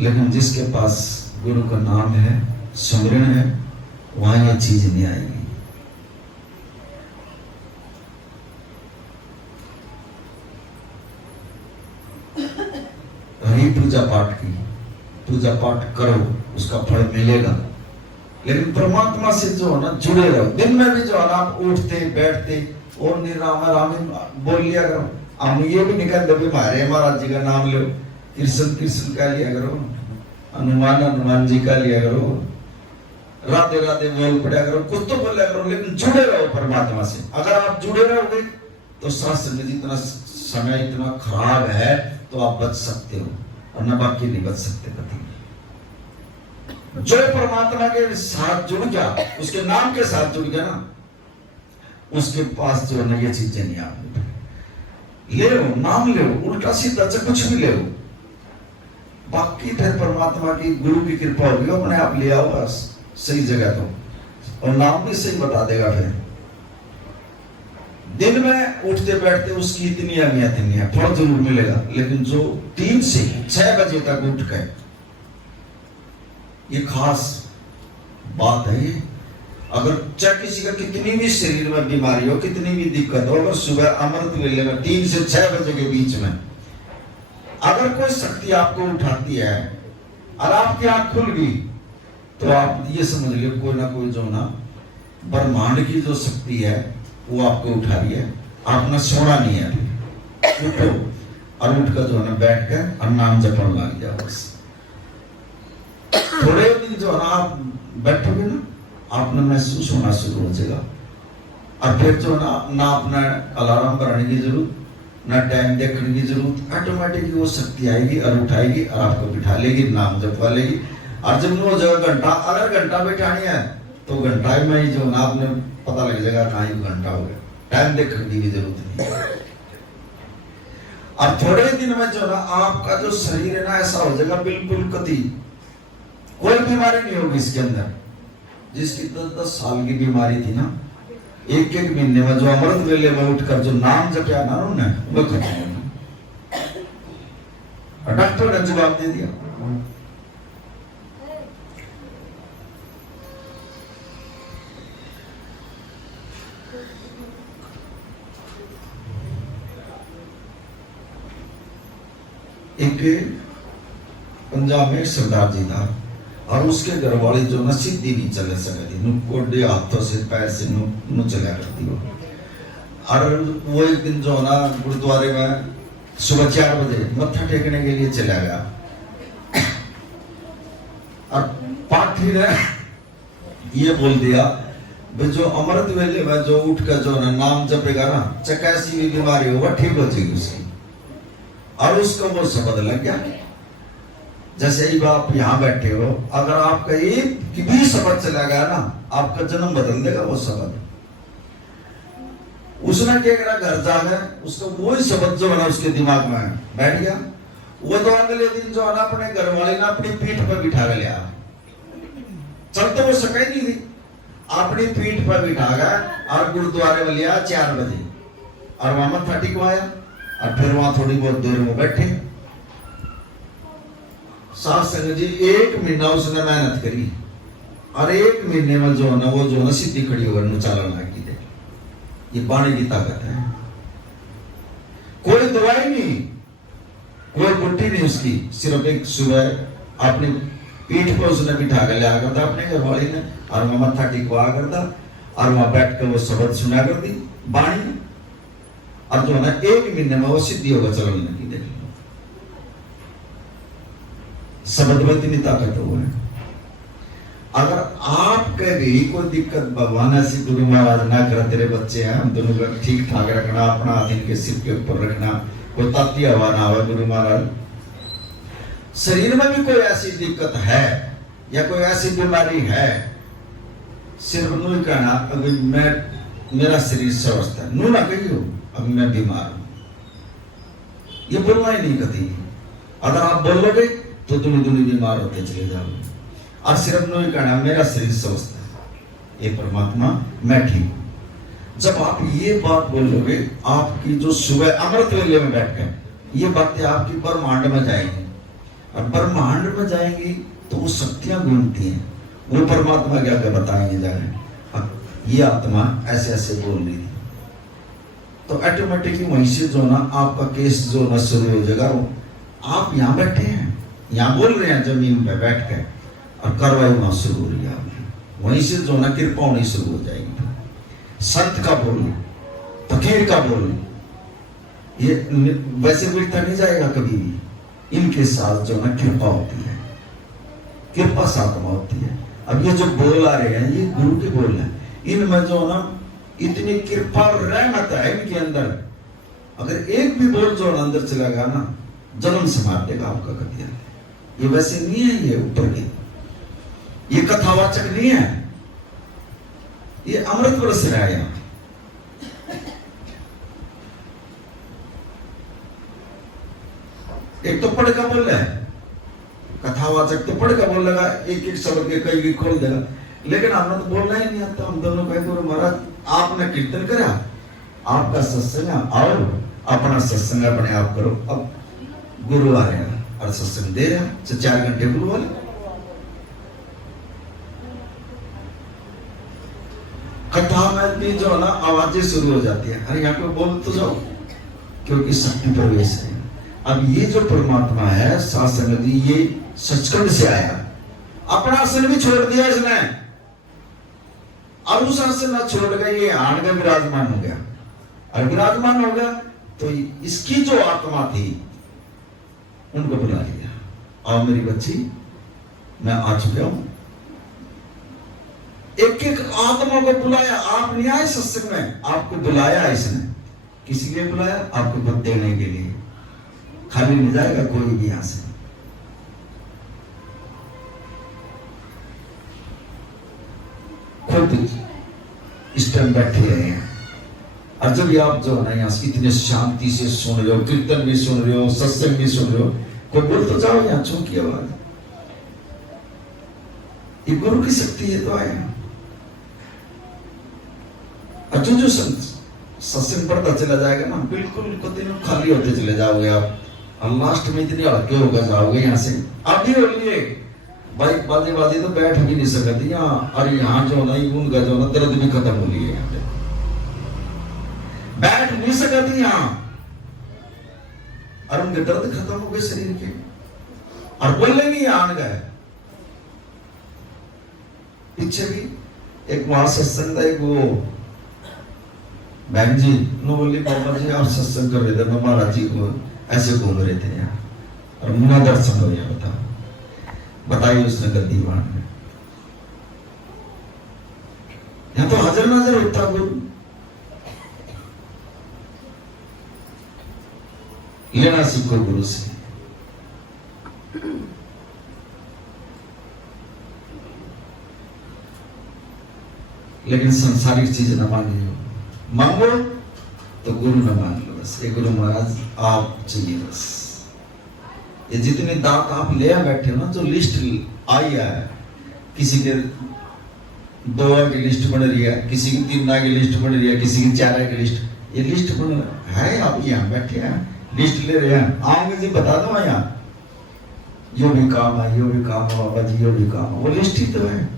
लेकिन जिसके पास गुरु का नाम है, सुमिरन है, वहां ये चीज नहीं आएगी। रही पूजा पाठ की, पूजा पाठ करो, उसका फल मिलेगा, लेकिन परमात्मा से जो है ना जुड़े रहो। दिन में भी जो है ना आप उठते बैठते और निराम राम बोल लिया करो। हम ये भी नहीं कहते भी हमारे महाराज जी का नाम लो, कृष्ण कृष्ण का लिया करो, हनुमान हनुमान जी का लिया करो, राधे राधे बोल पड़ा करो, कुछ तो बोला करो, लेकिन जुड़े रहो परमात्मा से। अगर आप जुड़े रहोगे तो शास्त्र में जितना समय इतना खराब है तो आप बच सकते हो, और न बाकी नहीं बच सकते कभी। जो परमात्मा के साथ जुड़ गया, उसके नाम के साथ जुड़ गया ना, उसके पास जो है ये चीजें नहीं आती। ले लो नाम, ले लो उल्टा सीधा से कुछ भी ले लो, बाकी फिर परमात्मा की गुरु की कृपा होगी, अपने आप ले आओ बस सही जगह तो, और नाम भी सही बता देगा। फिर दिन में उठते बैठते उसकी इतनी अहमियत नहीं है, फल जरूर मिलेगा, लेकिन जो 3 से 6 बजे तक उठ गए, ये खास बात है। अगर चाहे किसी का कितनी भी शरीर में बीमारी हो, कितनी भी दिक्कत हो, अगर सुबह अमृत वेले में 3 से 6 बजे के बीच में अगर कोई शक्ति आपको उठाती है और आपकी आंख खुल गई, तो आप ये समझ लो कोई ना कोई जो ना ब्रह्मांड की जो शक्ति है वो आपको उठा रही है। आपने सोना नहीं है, उठो और उठकर जो है ना बैठ कर और नाम जपन लग जाओ। बस थोड़े दिन जो है ना आप बैठोगे ना, आपने महसूस होना शुरू हो जाएगा, और फिर जो है ना अपना अलार्म बनाने की जरूरत, ना टाइम देखने की जरूरत, ऑटोमेटिकली वो शक्ति आएगी और उठाएगी और आपको बिठा लेगी, नाम जपवा लेगी। और जब वो जगह घंटा, अगर घंटा बैठानी है तो घंटा में ही जो ना आपने पता लग जाएगा, ना ही घंटा हो गया, टाइम देखने की भी जरूरत नहीं। अब थोड़े दिन में जो ना आपका जो शरीर है ना ऐसा हो जाएगा बिल्कुल कति कोई बीमारी नहीं होगी इसके अंदर। जिसकी 10-10 साल की बीमारी थी ना, एक महीने में जो अमृत वेले में उठकर जो नाम जपया ना उन्होंने वो खत्म हो गया। डॉक्टर ने जवाब दे दिया। एक पंजाब में एक सरदार जी था और उसके घर वाली जो ना सीधी नहीं चले सकती, गोडे हाथों से पैर से नु चला करती हो। और वो एक दिन जो ना गुरुद्वारे में सुबह 4 बजे मत्था टेकने के लिए चला गया और पाठी ने ये बोल दिया जो अमृत वेले में जो उठ कर जो ना नाम जपेगा ना, चाहे कैसी भी बीमारी होगा ठीक हो जाएगी उसकी। और उसका वो शब्द लग गया। जैसे ही आप यहाँ बैठे हो, अगर आपका एक भी शब्द चला गया ना, आपका जन्म बदल देगा वो शब्द। उसने क्या करा, घर जाकर उसको वही शब्द जो है ना उसके दिमाग में बैठ गया। वो तो अगले दिन जो है ना अपने घर वाले ने अपनी पीठ पर बिठा के लिया। चल तो वो सका ही नहीं थी, अपनी पीठ पर बिठा गया और गुरुद्वारे में लिया 4 बजे और वहां मत्था टिकवाया और फिर वहां थोड़ी बहुत देर में बैठे। साथ संग जी 1 महीना उसने मेहनत करी और 1 महीने में जो है ना वो जो है ना सीधी खड़ी होकर चालन लगी। ये बाणी की ताकत है। कोई दवाई नहीं, कोई बुट्टी नहीं उसकी, सिर्फ एक सुबह अपनी पीठ पर उसने बिठा कर लिया करता अपने घर वाले ने और वहां मत्था टिकवा करता और वहां बैठ कर वो शब्द सुना कर दी बाणी। और जो है ना 1 महीने में वो सिद्धि होगा चलन लगी। देख शब्द में इतनी ताकत हो है। अगर आपके भी कोई दिक्कत, भगवान ऐसी गुरु महाराज ना करा, तेरे बच्चे हैं हम दोनों का ठीक ठाक रखना, अपना हाथ इनके सिर के ऊपर रखना, कोई ताती हवा ना हो गुरु महाराज। शरीर में भी कोई ऐसी दिक्कत है या कोई ऐसी बीमारी है, सिर्फ नू ही कहना अभी मैं मेरा शरीर स्वस्थ है, नू ना कहियो अभी मैं बीमार हूं। ये बोलना ही नहीं कभी। अगर आप बोलोगे तो दुनी बीमार होते चले जाओगे। और सिर्फ नू ही कहना मेरा शरीर स्वस्थ है, ये परमात्मा मैं ठीक हूं। जब आप ये बात बोलोगे, आपकी जो सुबह अमृत वेले में बैठकर ये बातें आपकी ब्रह्मांड में जाएंगी और ब्रह्मांड में जाएंगी तो वो शक्तियां घूमती हैं, वो परमात्मा क्या क्या बताएंगे जाए ये आत्मा ऐसे ऐसे बोल रही थी। तो ऑटोमेटिकली वहीं से जो ना आपका केस जो ना शुरू हो जाएगा। आप यहाँ बैठे हैं, यहाँ बोल रहे हैं जमीन पे बैठ कर और कार्रवाई वहां शुरू हो रही है आपकी। वहीं से जो ना कृपा होनी शुरू हो जाएगी। संत का बोल, फकीर का बोल, ये वैसे मिलता नहीं जाएगा कभी भी। इनके साथ जो ना कृपा होती है, कृपा साधना होती है। अब ये जो बोल आ रहे हैं ये गुरु के बोल है। इनमें जो ना इतनी कृपा और रहमत है इनके अंदर। अगर एक भी बोल जो अंदर चला गया ना, जन्म से मार देगा आपका कतिया। ये वैसे नहीं है, ये ऊपर की, ये कथावाचक नहीं है, ये अमृत बरस रहा है। एक तो पढ़ का बोल रहा है, कथावाचक तो पढ़ का बोल लगा, एक एक शब्द के कई खोल देगा, लेकिन हमने तो बोलना ही नहीं आता। हम दोनों कहे गुरु महाराज आपने कीर्तन करा, आपका सत्संग आओ, अपना सत्संग अपने आप करो। अब गुरु आ रहे हैं और सत्संग दे रहे हैं 4 घंटे गुरु वाले। कथा में भी जो ना आवाजें शुरू हो जाती है, अरे यहाँ पे बोल तो जाओ, क्योंकि शक्ति प्रवेश है। अब ये जो परमात्मा है सासंग ये सचखंड से आया, अपना आसन भी छोड़ दिया इसने और उस आसन ना छोड़ गए, ये आन में विराजमान हो गया। और विराजमान हो गया तो इसकी जो आत्मा थी उनको बुला लिया, आओ मेरी बच्ची मैं आ चुका हूं। एक एक आत्मा को बुलाया। आप नहीं आए सत्संग में, आपको बुलाया इसने। किसी लिए बुलाया? आपको दुख देने के लिए। खाली नहीं जाएगा कोई भी यहां से। खुद इस टाइम बैठे रहे हैं और जब आप जो है ना यहाँ से इतने शांति से सुन रहे हो, कीर्तन भी सुन रहे हो, सत्संग भी सुन रहे हो, कोई बोल तो जाओ यहाँ चौं की आवाज, ये गुरु की शक्ति है तो आए। और जो सत्संग पढ़ता चला जाएगा ना, बिल्कुल दिनों खाली होते चले जाओगे आप, और लास्ट में इतने हल्के होकर जाओगे यहाँ से। आप भी बोलिए भाई बाजे बाजे तो बैठ भी नहीं सकती यहाँ, और यहाँ जो ना उनका जो ना दर्द भी खत्म हो लिया, यहाँ पे बैठ नहीं सकती यहाँ, और उनके दर्द खत्म हो गए शरीर के, और बोलने नहीं आन गए। पीछे भी एक वहां सत्संग था, एक वो बहन जी ने बोली बाबा जी आप सत्संग कर रहे थे, महाराज जी को ऐसे घूम रहे थे यहाँ, और मुना दर्शन हो गया। बताइए उसने गद्दी बाण में यहाँ तो हाजिर नाजिर होता गुरु, लेना सीखो गुरु से। लेकिन सांसारिक चीज न मांगियो, मांगो तो गुरु न मांग लो बस, ये गुरु महाराज आप चाहिए बस। ये जितने दांत आप ले बैठे हो ना, जो लिस्ट आई है, किसी के 2 की लिस्ट बन रही है, किसी की 3 की लिस्ट बन रही है, किसी की 4 की लिस्ट, ये लिस्ट बन है, आप यहाँ बैठे हैं लिस्ट ले रहे हैं, आऊंगे जी बता दो यहाँ यो भी काम है, यो भी काम है बाबा जी, यो भी काम है, वो लिस्ट ही तो है।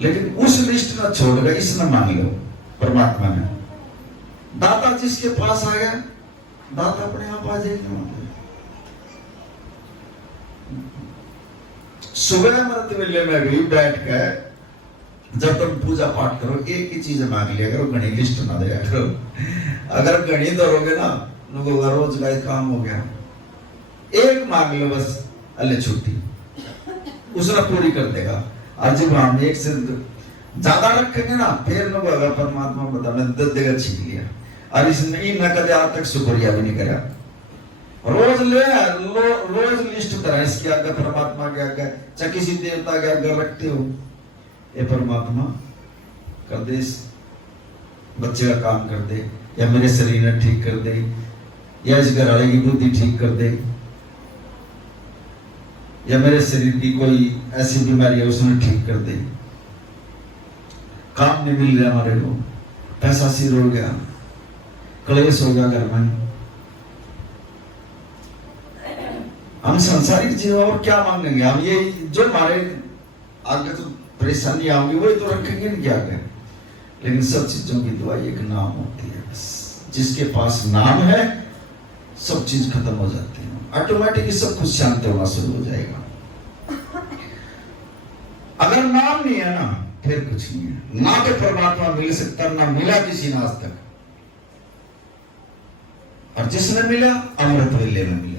लेकिन उस लिस्ट ना छोड़कर इस ना मान लो परमात्मा में, दाता जिसके पास आ गया दाता अपने आप आ जाएगा। सुबह अमृत वेले में भी बैठ कर जब तुम पूजा पाठ करो, एक ही चीज मांग लिया करो, घनी लिस्ट ना दिया करो। अगर घनी धरोगे ना, रोज का काम हो गया, एक मांग लो बस, अल्ले छुट्टी, उसने पूरी कर देगा। और जब हम एक से ज्यादा रखेंगे ना, फिर न होगा परमात्मा बता मैं 10 जगह छीन लिया, और इसने इन न कदे आज तक शुक्रिया भी नहीं करा। रोज ले रोज लिस्ट करा, इसके आगे परमात्मा के आगे, चाहे किसी देवता के आगे रखते हो, ये परमात्मा कर दे, बच्चे का काम कर दे, या मेरे शरीर ने ठीक कर दे, या इस घर वाले की बुद्धि ठीक कर दे, या मेरे शरीर की कोई ऐसी बीमारी है उसने ठीक कर दे, काम नहीं मिल रहा हमारे को, पैसा सिर हो गया, क्लेश हो गया घर में। हम संसारिक जीवन और क्या मांगेंगे, हम ये जो हमारे आगे तो परेशानी आएंगी वही तो रखेंगे नहीं क्या आगे। लेकिन सब चीजों की दुआ एक नाम होती है बस, जिसके पास नाम है सब चीज खत्म हो जाती है, ऑटोमेटिकली सब कुछ शांत होना शुरू हो जाएगा। अगर नाम नहीं है ना, फिर कुछ नहीं है, ना तो परमात्मा मिल सकता, ना मिला किसी ने आज तक, और जिसने मिला अमृत वेले में मिला,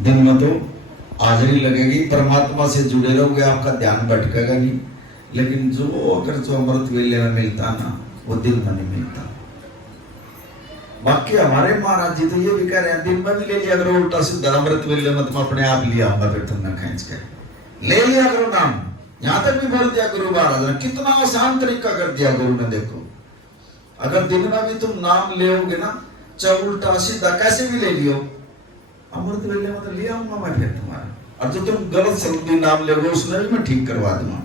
दिन में तो हाजरी लगेगी, परमात्मा से जुड़े रहोगे, आपका ध्यान भटकेगा नहीं। लेकिन जो अगर जो अमृत वेले में मिलता ना, वो दिन में नहीं मिलता। बाकी हमारे महाराज जी तो ये भी कह रहे हैं, दिन में भी ले लिया करो उल्टा सीधा, अमृत वेले में तुम अपने आप लिया होगा, फिर तुमने खींच के ले लिया करो नाम। यहां तक भी बोल दिया गुरु महाराज ने, कितना आसान तरीका कर दिया गुरु ने। देखो अगर दिन में भी तुम नाम लेओगे ना, चाहे उल्टा सीधा कैसे भी ले लियो, अमृत वेले में तो लिया हूंगा मैं फिर तुम्हारा, और जो तुम गलत शब्द नाम ले उसने भी मैं ठीक करवा दूंगा।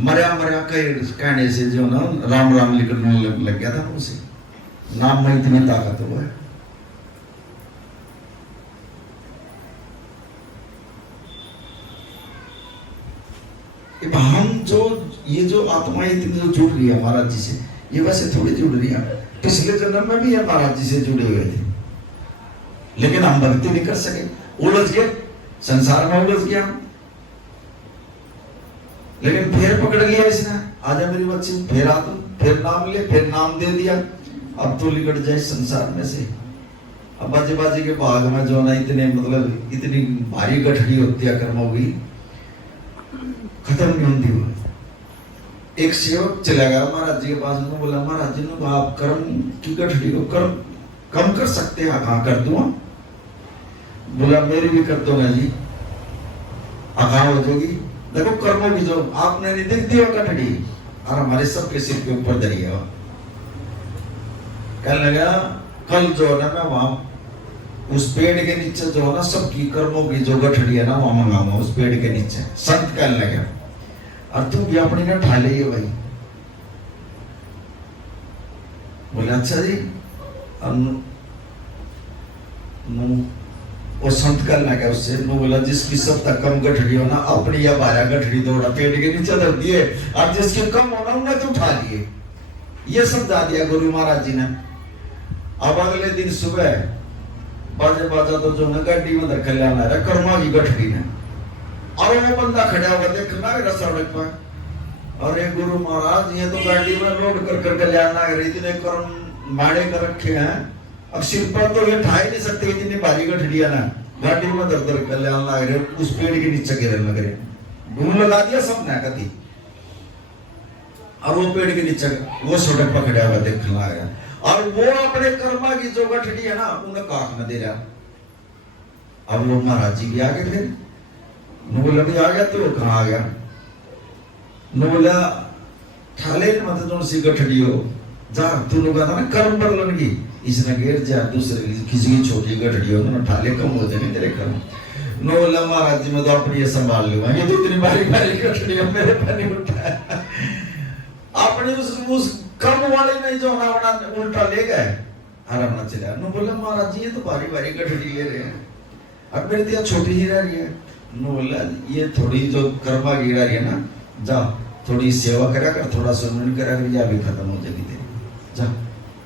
मरिया मरिया कहने से जो ना राम राम लिखने लग गया था उसे, नाम में इतनी ताकत हुआ है। हम जो ये जो आत्मा इतनी जो जुड़ रही है महाराज जी से, ये वैसे थोड़ी जुड़ रही है, पिछले जन्म में भी महाराज जी से जुड़े हुए थे, लेकिन हम भक्ति नहीं कर सके, उलझ गए संसार में, उलझ गया। लेकिन फिर पकड़ लिया इसने, आजा मेरी बच्ची, फिर आ तुम, फिर नाम ले, फिर नाम दे दिया, अब तो निकट जाए संसार में से। अब बाजे बाजे के भाग में जो ना इतने मतलब इतनी भारी गठड़ी होती है कर्मों की, खत्म नहीं होती वो। एक सेवक चला गया महाराज जी के पास में, बोला महाराज जी ने आप कर्म की गठड़ी को कर्म कम कर सकते हैं, कहाँ कर दूं? बोला मेरी भी कर दो ना जी, कहाँ हो जाएगी? देखो कर्मों की जो आपने नहीं देख दिया कटड़ी और हमारे सबके सिर के ऊपर धरी है। कहने लगा कल जो है ना मैं वहां उस पेड़ के नीचे जो है ना सबकी कर्मों की जो गठड़ी है ना वहां मंगाऊंगा उस पेड़ के नीचे। संत कहने लगा और तुम भी अपनी ने उठा ली है भाई। बोले अच्छा जी। और संत कहने लगा उससे बोला जिसकी सब तक कम गठड़ी हो ना अपनी या 12 गठड़ी दौड़ा पेड़ के नीचे धर दिए और जिसके कम होना उन्हें तो उठा लिए। ये समझा दिया गुरु महाराज जी ने। अब अगले दिन सुबह बाजे बाजा तो जो ना गाड़ी में धर कल्याण आ रहा कर्मा की गठड़ी ने और वो बंदा खड़ा हुआ देखना सड़क पर। अरे गुरु महाराज ये तो गाड़ी में लोड कर कल्याण आ रही इतने कर्म माड़े कर रखे हैं अब सिर पर तो ये ठाई नहीं सकते इतनी भारी गठड़िया ना गाड़ी में दर दर कल्याण लग रहे उस पेड़ के नीचे गिरने लग रहे ढूंढ लगा दिया सब ना कति। और वो पेड़ के नीचे वो सड़क पर खड़ा हुआ देखने लगा और वो अपने कर्मा की जो गठड़ी है ना उन्हें काट न दे रहा। अब वो महाराज जी भी आ गए फिर बोला भी आ गया तो कहाँ आ गया बोला ठाले मत तो सी गठड़ी हो जा तू लोग ना कर्म पर लगी इसने घेर जा दूसरे किसी की छोटी गठड़ी हो ना ठाले कम हो जाए तेरे कर्म। नो बोला महाराज जी मैं तो अपनी ये संभाल लूंगा ये तो इतनी बारी बारी गठड़ी है मेरे पानी उठा अपने उस कर्म वाले ने जो ना बना उल्टा ले गए आराम ना चला। नो बोला महाराज जी ये तो बारी बारी गठड़ी ले रहे हैं अब मेरी तो छोटी ही रह रही है। नो बोला ये थोड़ी जो कर्मा गिरा रही है ना जा थोड़ी सेवा करा कर थोड़ा सुमन करा कर या भी खत्म हो जाएगी तेरी जा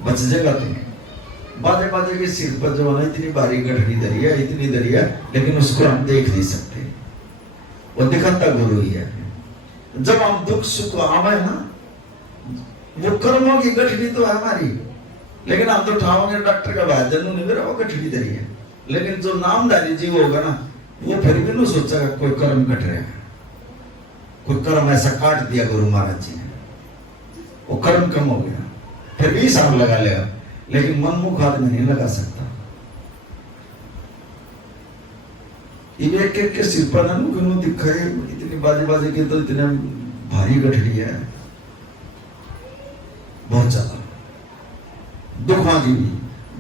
बच जाएगा तुम। बाजे बाजे के सिर पर जो है इतनी बारी गठड़ी धरी है इतनी धरी है लेकिन उसको हम देख नहीं सकते वो दिखाता गुरु ही है। जब हम दुख सुख आवे ना वो कर्मों की गठड़ी तो है हमारी लेकिन हम तो ठाओगे डॉक्टर का भाई जनू नहीं मेरा वो गठड़ी धरी है लेकिन जो नामधारी जीव होगा ना वो फिर भी नहीं सोचेगा कोई कर्म कट रहा है कोई कर्म ऐसा काट दिया गुरु महाराज जी ने वो कर्म कम हो गया फिर भी हिसाब लगा लेगा लेकिन मनमुख आदमी नहीं लगा सकता। एक एक के सिर पर ना दिखाए इतनी बाजे बाजे के तो इतने भारी गठड़ी है बहुत ज्यादा दुखा की भी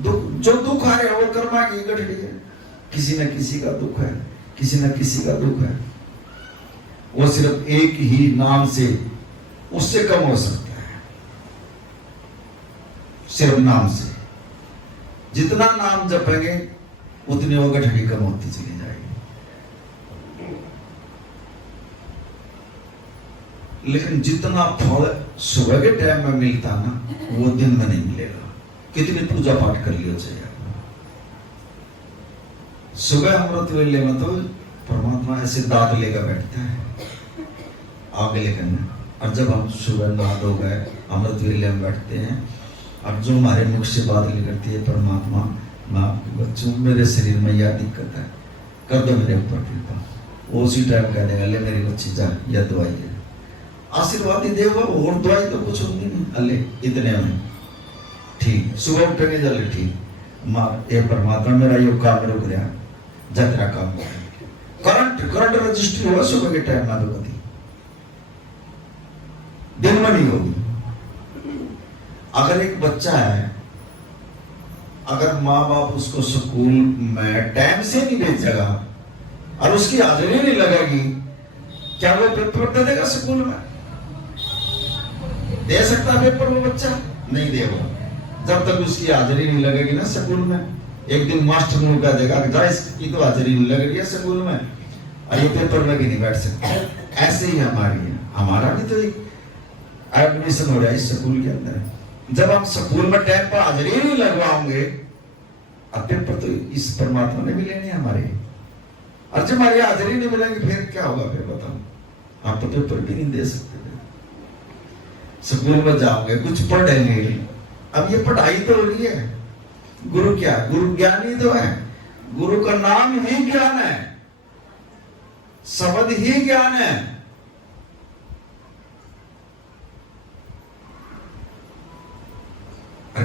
दुख जो दुख आ रहे वो कर्मा की गठड़ी है। किसी न किसी का दुख है किसी न किसी का दुख है वो सिर्फ एक ही नाम से उससे कम हो सकता है सिर्फ नाम से। जितना नाम जपेंगे उतनी वो गठड़ी कम होती चली जाएगी लेकिन जितना फल सुबह के टाइम में मिलता ना वो दिन में नहीं मिलेगा। कितनी पूजा पाठ कर लियो चाहिए सुबह अमृत वेले में तो परमात्मा ऐसे दांत लेकर बैठता है आगे लेकर और जब हम सुबह नहा धो गए अमृत वेले में बैठते हैं अब जो हमारे मुख से बात निकलती है परमात्मा माँ बच्चों मेरे शरीर में यह दिक्कत है कर दो मेरे ऊपर कृपा वो उसी टाइम कह देगा ले मेरी बच्ची जा यह दवाई है आशीर्वाद ही देगा और दवाई तो कुछ होगी नहीं अले इतने में ठीक सुबह उठने चले ठीक माँ ये परमात्मा मेरा यो काम रुक गया जतरा काम करंट करंट रजिस्ट्री हुआ सुबह के टाइम में तो कभी दिन में नहीं होगी। अगर एक बच्चा है अगर माँ बाप उसको स्कूल में टाइम से नहीं भेजेगा और उसकी हाजिरी नहीं लगेगी क्या वो पेपर दे देगा स्कूल में दे सकता पेपर वो बच्चा नहीं देगा जब तक उसकी हाजिरी नहीं लगेगी ना स्कूल में। एक दिन मास्टर ने कह देगा कि इसकी तो हाजिरी नहीं लग रही है स्कूल में और ये पेपर में भी नहीं बैठ सकता। ऐसे ही हमारी है हमारा भी तो एक एडमिशन हो रहा है इस स्कूल के अंदर जब हम स्कूल में टाइम पर हाजिरी नहीं लगवाओगे अब पेपर तो इस परमात्मा ने भी लेने हमारे और जब हमारी हाजिरी नहीं मिलेगी फिर क्या होगा फिर बताओ आप तो पेपर भी नहीं दे सकते। स्कूल में जाओगे कुछ पढ़ेंगे अब ये पढ़ाई तो हो रही है गुरु क्या गुरु ज्ञान ही तो है गुरु का नाम ही ज्ञान है शब्द ही ज्ञान है।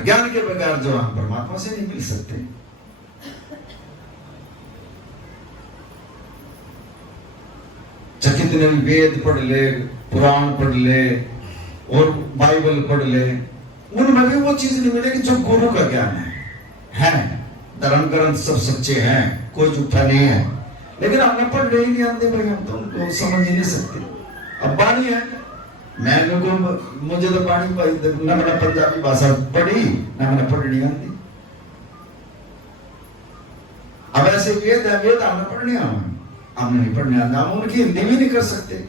ज्ञान के बगैर जो हम परमात्मा से नहीं मिल सकते। चकित जितने भी वेद पढ़ ले, पुराण पढ़ ले और बाइबल पढ़ ले, उनमें भी वो चीज नहीं मिलेगी जो गुरु का ज्ञान है। धर्म ग्रंथ सब सच्चे हैं, कोई झूठा नहीं है, लेकिन हमने पढ़ ही नहीं आते भाई, हम तो उनको समझ ही नहीं सकते। अब बाणी है, मुझे तो बाणी ना मैंने पंजाबी भाषा पढ़ी ना मैंने पढ़नी आती। अब ऐसे वेद है, वेद हमने पढ़ने हमने नहीं पढ़ने आना, हम उनकी हिंदी भी नहीं कर सकते।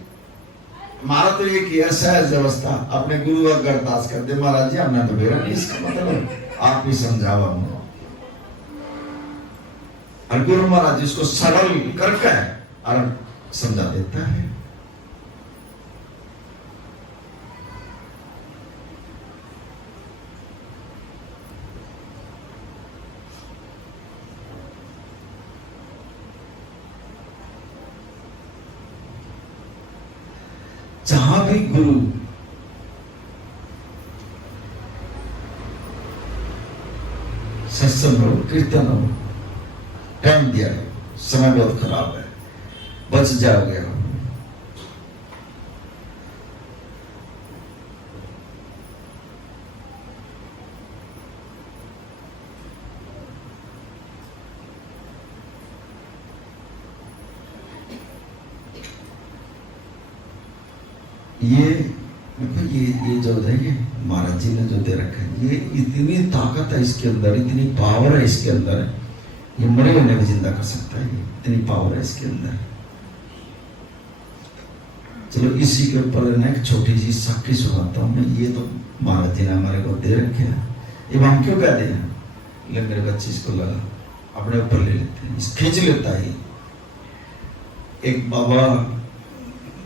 हमारा तो एक ही है सहज व्यवस्था, अपने गुरु का अरदास करते, महाराज जी हमने तो बेरा नहीं, इसका मतलब आप भी समझावा हूं। और गुरु महाराज इसको सरल करके और समझा देता है। जहां भी गुरु सत्संग हो, कीर्तन हो, टाइम दिया है, समय बहुत खराब है, बच जाओगे। ये जो है, ये महाराज जी ने जो दे रखा है, ये इतनी ताकत है इसके अंदर, इतनी पावर है इसके अंदर, ये मरे हुए भी जिंदा कर सकता है, इतनी पावर है इसके अंदर। चलो इसी के ऊपर ना एक छोटी सी साक्षी सुनाता हूँ मैं। ये तो महाराज जी ने हमारे को दे रखे हैं, ये हम क्यों कहते हैं, ले मेरे बच्चे इसको लगा अपने ऊपर ले लेते हैं, खींच लेता है। एक बाबा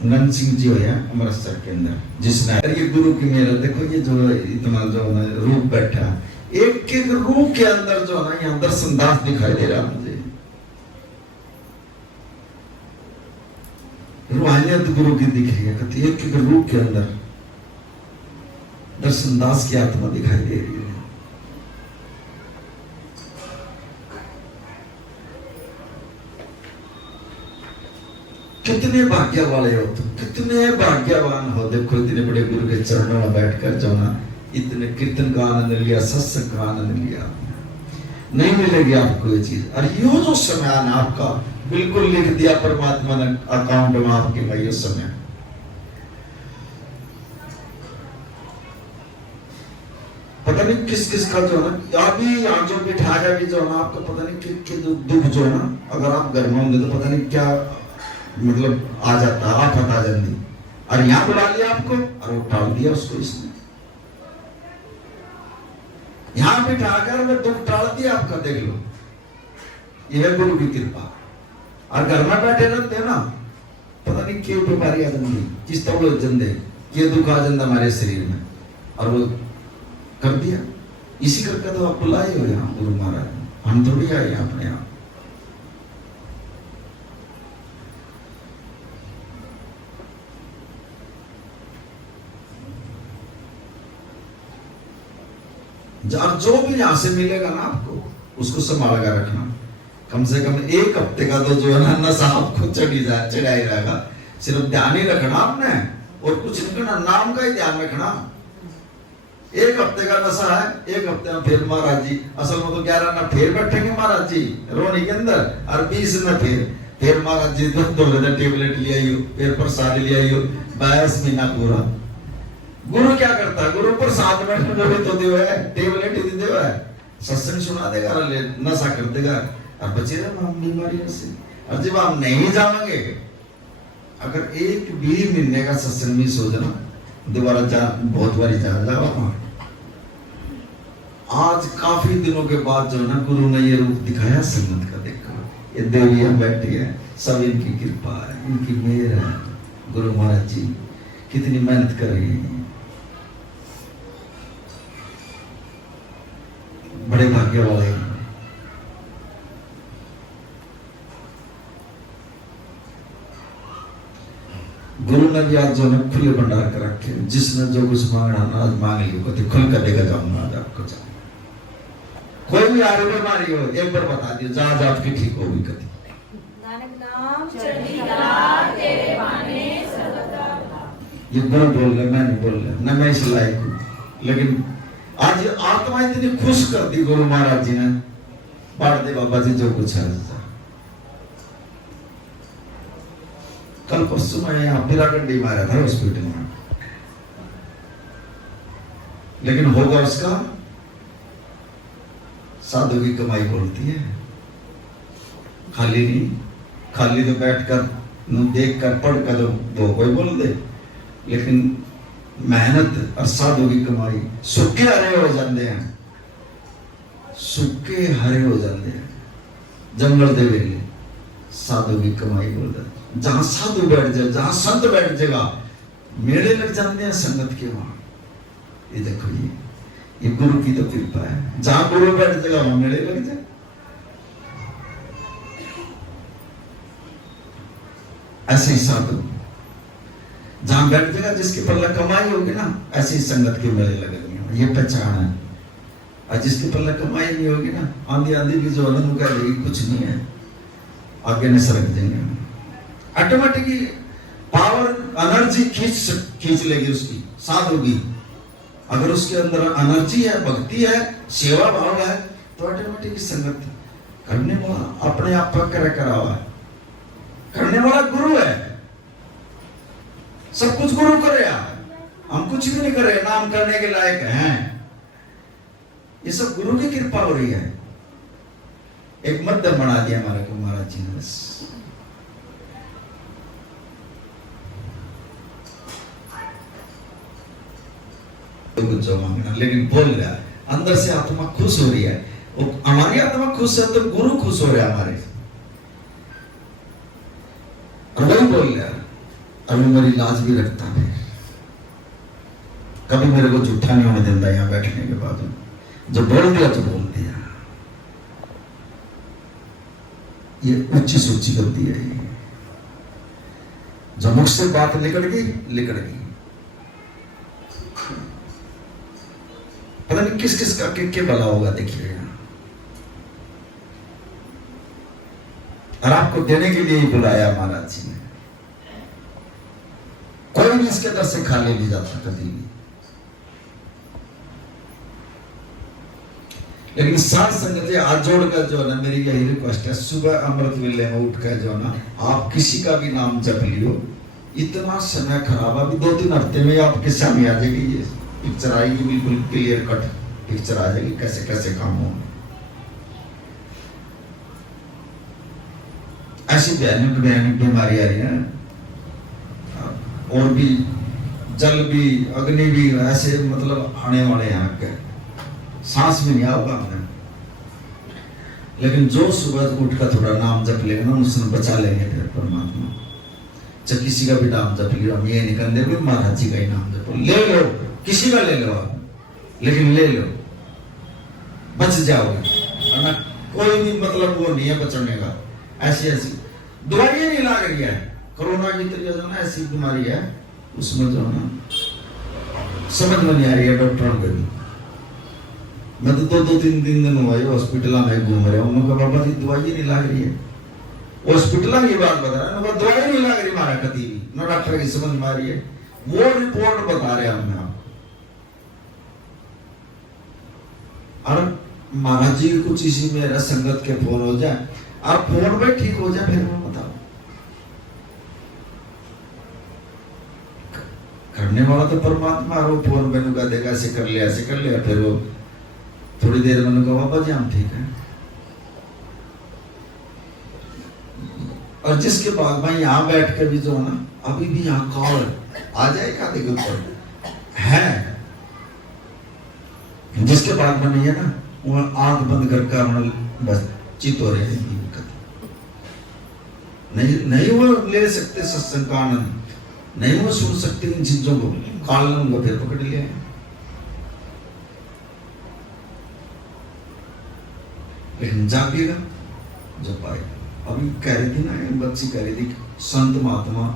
नंद सिंह जी हो अमृतसर के अंदर, जिसने ये गुरु की मेरा देखो, ये जो इतना जो रूप बैठा, एक एक रूप के अंदर जो है यहाँ दर्शन दास दिखाई दे रहा मुझे। रूहानियत गुरु की दिख रही है, कहती एक एक रूप के अंदर दर्शन दास की आत्मा दिखाई दे रही है। कितने भाग्य वाले हो तुम, कितने भाग्यवान हो। देखो इतने बड़े गुरु के चरणों में बैठकर जो ना इतने कीर्तन का आनंद लिया, सत्संग का आनंद लिया, नहीं मिलेगी आपको ये चीज। और यो जो समय आना आपका बिल्कुल लिख दिया परमात्मा ने अकाउंट में आपके भाई, उस समय पता नहीं किस किस का जो ना अभी यहाँ जो बिठाया भी जो ना आपका पता नहीं कि दुख जो ना, अगर आप घर में होंगे तो पता नहीं क्या मतलब आ जाता, आफत आ जाती। और यहां बुला लिया आपको और वो टाल दिया उसको इसने, यहां बिठाकर वो दुख टाल दिया आपका। देख लो, यह है गुरु की कृपा। और घर में बैठे रहते ना, पता नहीं क्यों बीमारी आ जाती, किस तरह वो जंदे ये दुख आ जाता हमारे शरीर में, और वो कर दिया। इसी करके तो आप बुलाए हो यहाँ गुरु महाराज, हम थोड़ी आए यहाँ अपने यहाँ। जो भी यहां से मिलेगा ना आपको, उसको संभाल कर रखना। कम से कम एक हफ्ते का तो जो है ना नशा आपको चढ़ाई रहेगा। सिर्फ ध्यान ही रखना आपने, और कुछ नहीं करना, नाम का ही ध्यान रखना। एक हफ्ते का नशा है, एक हफ्ते में फिर महाराज जी, असल में तो 11 ना फिर बैठेंगे महाराज जी रोनी के अंदर, और 20 में फिर महाराज जी दो टेबलेट ले आइयो, फिर प्रसाद ले आइयो, 22 महीना पूरा। गुरु क्या करता है, गुरु प्रसाद में तो देव है, टेबलेट ही देव है, सत्संग सुना देगा, नशा कर देगा और बचे रहे हम बीमारियों से। और जब आप नहीं जाओगे, अगर एक भी महीने का सत्संग मिस हो जाना, दोबारा बहुत बारी जाओ। आज काफी दिनों के बाद जो ना गुरु ने ये रूप दिखाया संगत का, देखो ये देवी हम बैठी है, सब इनकी कृपा है, इनकी मेहर है। गुरु महाराज जी कितनी मेहनत कर रही है, बड़े भाग्य वाले हैं। गुरु ने भी आज जो है खुले भंडार कर रखे, जिसने जो कुछ मांगना ना आज मांग लियो, कभी खुल कर देगा जाऊंगा आज आपको। जाओ कोई भी आरोप बीमारी हो एक बार बता दियो, जहां आपकी ठीक होगी। कभी नानक नाम चढ़ी कला तेरे बाने ये गुरु बोल रहे, मैं नहीं बोल रहा, न मैं इस लायक हूं। लेकिन आज आत्मा इतनी खुश कर दी गुरु महाराज जी ने, बाढ़ दे बाबा जी जो कुछ है। कल परसों मैं यहाँ बिरा गड्डी मारा था हॉस्पिटल में, लेकिन होगा उसका, साधु की कमाई बोलती है, खाली नहीं। खाली तो बैठकर देख कर पढ़ कर दो कोई बोल दे, लेकिन मेहनत और साधु की कमाई सुखे हरे हो जाते हैं, सुखे हरे हो जाते हैं। जंगल दे वेले साधु की कमाई बोल रहे, जहां साधु बैठ जाए, जहां संत बैठ जाएगा, मेले लग जाते हैं संगत के वहां। ये देखो, ये गुरु की तो कृपा है, जहां गुरु बैठ जाएगा वहां मेले लग जाए। ऐसे ही साधु जहां बैठ जाएगा, जिसके पल्ला कमाई होगी ना, ऐसी संगत के मेले लगेंगे। ये पहचान है। और जिसके पल्ला कमाई नहीं होगी ना, आंधी आंधी की जो अनुभव कह देगी कुछ नहीं है, आगे न सरक देंगे। ऑटोमेटिकली पावर एनर्जी खींच लेगी उसकी, साधु की। अगर उसके अंदर एनर्जी है, भक्ति है, सेवा भाव है, तो ऑटोमेटिकली संगत करने वाला अपने आप पर करा हुआ है। करने वाला गुरु है, सब कुछ गुरु करे। हम कुछ भी नहीं करे, नाम करने के लायक हैं। ये सब गुरु की कृपा हो रही है। एक मध्यम बना दिया हमारे को महाराज जी ने, बस। तो कुछ जो मांगना, लेकिन बोल रहा है अंदर से, आत्मा खुश हो रही है। हमारी आत्मा खुश है तो गुरु खुश हो रहा है हमारे। वही बोल रहा है, अभी मेरी लाज भी रखता है, कभी मेरे को झूठा नहीं होने देता। यहाँ बैठने के बाद जो बोल दिया तो बोल दिया। ये ऊंची सूची गलती है। जो मुख से बात निकल गई। पता नहीं किस किस का के भला होगा, देखिए। और आपको देने के लिए ही बुलाया महाराज जी ने। कोई भी इसके दर से खाली नहीं जाता कभी भी। लेकिन साथ संगत हाथ जोड़कर जो है ना, मेरी यही रिक्वेस्ट है, सुबह अमृत वेले में उठकर जो है ना, आप किसी का भी नाम जप लियो। इतना समय खराब, अभी 2-3 हफ्ते में आपके सामने आ जाएगी, ये पिक्चर आएगी, बिल्कुल क्लियर कट पिक्चर आ जाएगी, कैसे कैसे काम होंगे। ऐसी भयानक बीमारी आ रही है, और भी जल भी अग्नि भी ऐसे, मतलब आने वाले हैं आपके, सांस भी नहीं आएगा हमें। लेकिन जो सुबह उठकर थोड़ा नाम जप लेगा ना, उसने बचा लेंगे फिर परमात्मा। जब किसी का भी नाम जप लियो, हम ये नहीं कहते भी महाराज जी का ही नाम जपो, ले लो, किसी का ले लो आप, लेकिन ले लो, बच जाओगे। ना कोई भी मतलब वो नहीं है बचने का। ऐसी दवाइयां नहीं लाग रही है। कोरोना की तरह जो ना ऐसी बीमारी है, उसमें जो ना समझ में नहीं आ रही है डॉक्टरों को भी। मैं तो 2-3 दिन हुआ हॉस्पिटल में घूम रहा हूँ। उन्होंने कहा बाबा जी दवाई नहीं लाग रही है। हॉस्पिटल की बात बता रहा है, दवाई नहीं लाग रही हमारा कभी भी, ना डॉक्टर की समझ में आ रही है। वो रिपोर्ट बता रहे हमने आप। और महाराज जी कुछ इसी में संगत के फोन हो जाए, आप फोन पे ठीक हो जाए, फिर मैं बताओ। करने वाला तो परमात्मा, वो फोन पे नुका देगा, ऐसे कर लिया, फिर वो थोड़ी देर में नुका बाबा जी हम ठीक है। और जिसके बाद में यहाँ बैठ के भी जो है ना, अभी भी यहाँ कॉल आ जाएगा, देखो ऊपर है, जिसके बाद में नहीं है ना, वो आंख बंद करके बस चित हो रहे हैं। नहीं वो ले सकते सत्संग का आनंद, नहीं वो सुन सकते इन चीजों को, कालन को फिर पकड़ लिया। लेकिन जागिएगा जब पाएगा। अभी कह रही थी ना, बच्ची कह रही थी, संत महात्मा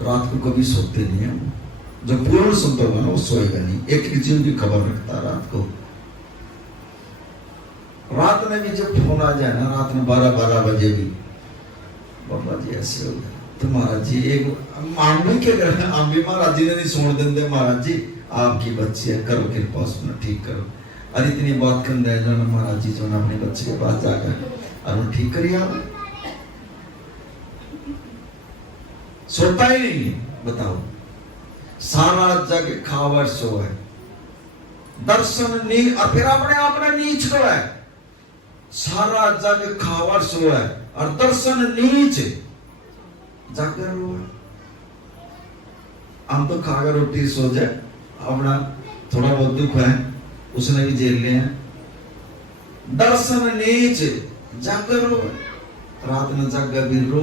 रात को कभी सोते नहीं है। जो पूर्ण संत होगा ना, वो सोएगा नहीं, एक जीव की खबर रखता रात को। रात में भी जब फोन आ जाए ना, रात में 12 बजे भी, बाबा जी ऐसे हो गया तो महाराज जी एक आंबी के घर आंबी महाराज जी ने नहीं सुन देंगे, महाराज जी आपकी बच्ची है, करो कृपा उसमें ठीक करो। और इतनी बात कर दे जो महाराज जी जो अपने बच्चे के पास जाकर और ठीक करिए। आप सोता ही नहीं है, बताओ। सारा जग खावर सो है, दर्शन नीच, और फिर अपने आप ने नीच को है। सारा जग खावर सो है और दर्शन नीच, जागर रो है। हम तो खाकर रोटी सो जाए, अपना थोड़ा बहुत दुख है उसने भी झेल लिया। दर्शन नीच जागर रो, रात में जागर भी रो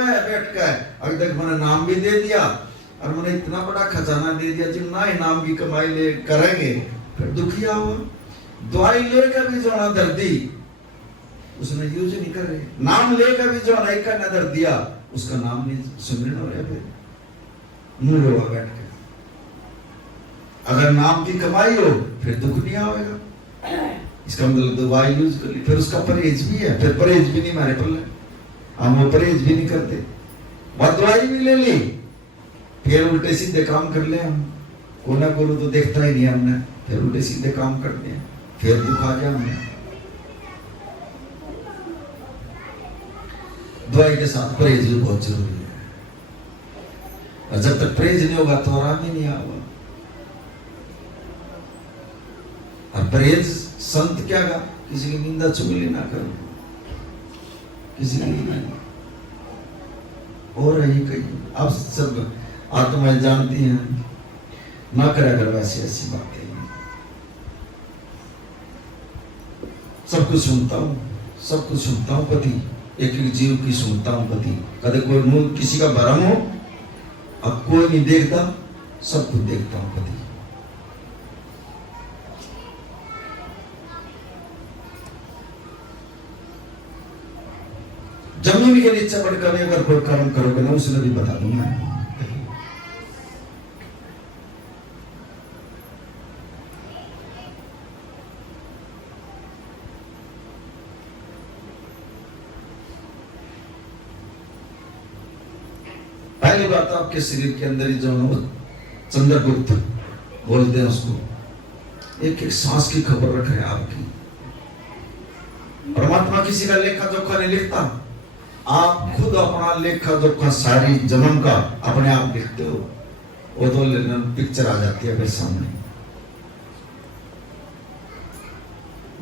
है बैठ कर। अभी तक मैंने नाम भी दे दिया और मैंने इतना बड़ा खजाना दे दिया, जिन ना इनाम की कमाई ले करेंगे फिर दुखिया हुआ। दवाई लेकर भी जो ना दर्दी उसने यूज नहीं करे, नाम लेकर भी जो नहीं करना दर्द दिया उसका नाम नहीं सुमिरन हो रहा, फिर मुंह रोआ बैठ के। अगर नाम की कमाई हो फिर दुख नहीं आएगा, इसका मतलब दवाई यूज कर ली, फिर उसका परहेज भी है, फिर परहेज भी नहीं मारे पल्ले, हम वो परहेज भी नहीं करते। बहुत दवाई भी ले ली फिर उल्टे सीधे काम कर ले हम, कोना गुरु तो देखता ही नहीं हमने, फिर उल्टे सीधे काम करते हैं, फिर दुख आ गया हमें। दवाई के साथ परहेज भी बहुत जरूरी है, और जब तक परहेज नहीं होगा तो आराम ही नहीं आएगा। और परहेज संत क्या गा, किसी की निंदा चुगली ना करो, किसी की नहीं और रही कही। आप सब आत्माएं जानती हैं, ना करा कर वैसी ऐसी बातें। सब कुछ सुनता हूँ, सब कुछ सुनता हूँ पति, एक एक जीव की सुनता हूँ पति। कदे कोई मुंह किसी का भरम हो, अब कोई नहीं देखता, सब कुछ देखता हूँ पति। जमीन के नीचे बढ़कर अगर कोई कर्म करोगे ना, उसने भी बता दूंगा। पहली बात आपके शरीर के अंदर ही जो है चंद्रगुप्त बोलते हैं उसको, एक एक सांस की खबर रख रहे हैं आपकी। परमात्मा किसी का लेखा जोखा नहीं लिखता, आप खुद अपना लेखा जोखा सारी जन्म का अपने आप लिखते हो। वो तो पिक्चर आ जाती है फिर सामने।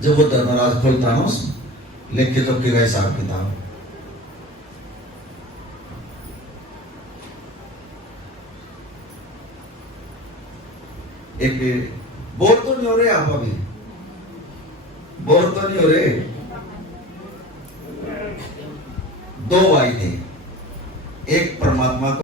जब वो धर्मराज खोलता है उसमें लेखे जोखे का हिसाब किताब, एक बोर तो नहीं हो रहे आप, अभी बोर तो नहीं हो रहे। दो भाई थे,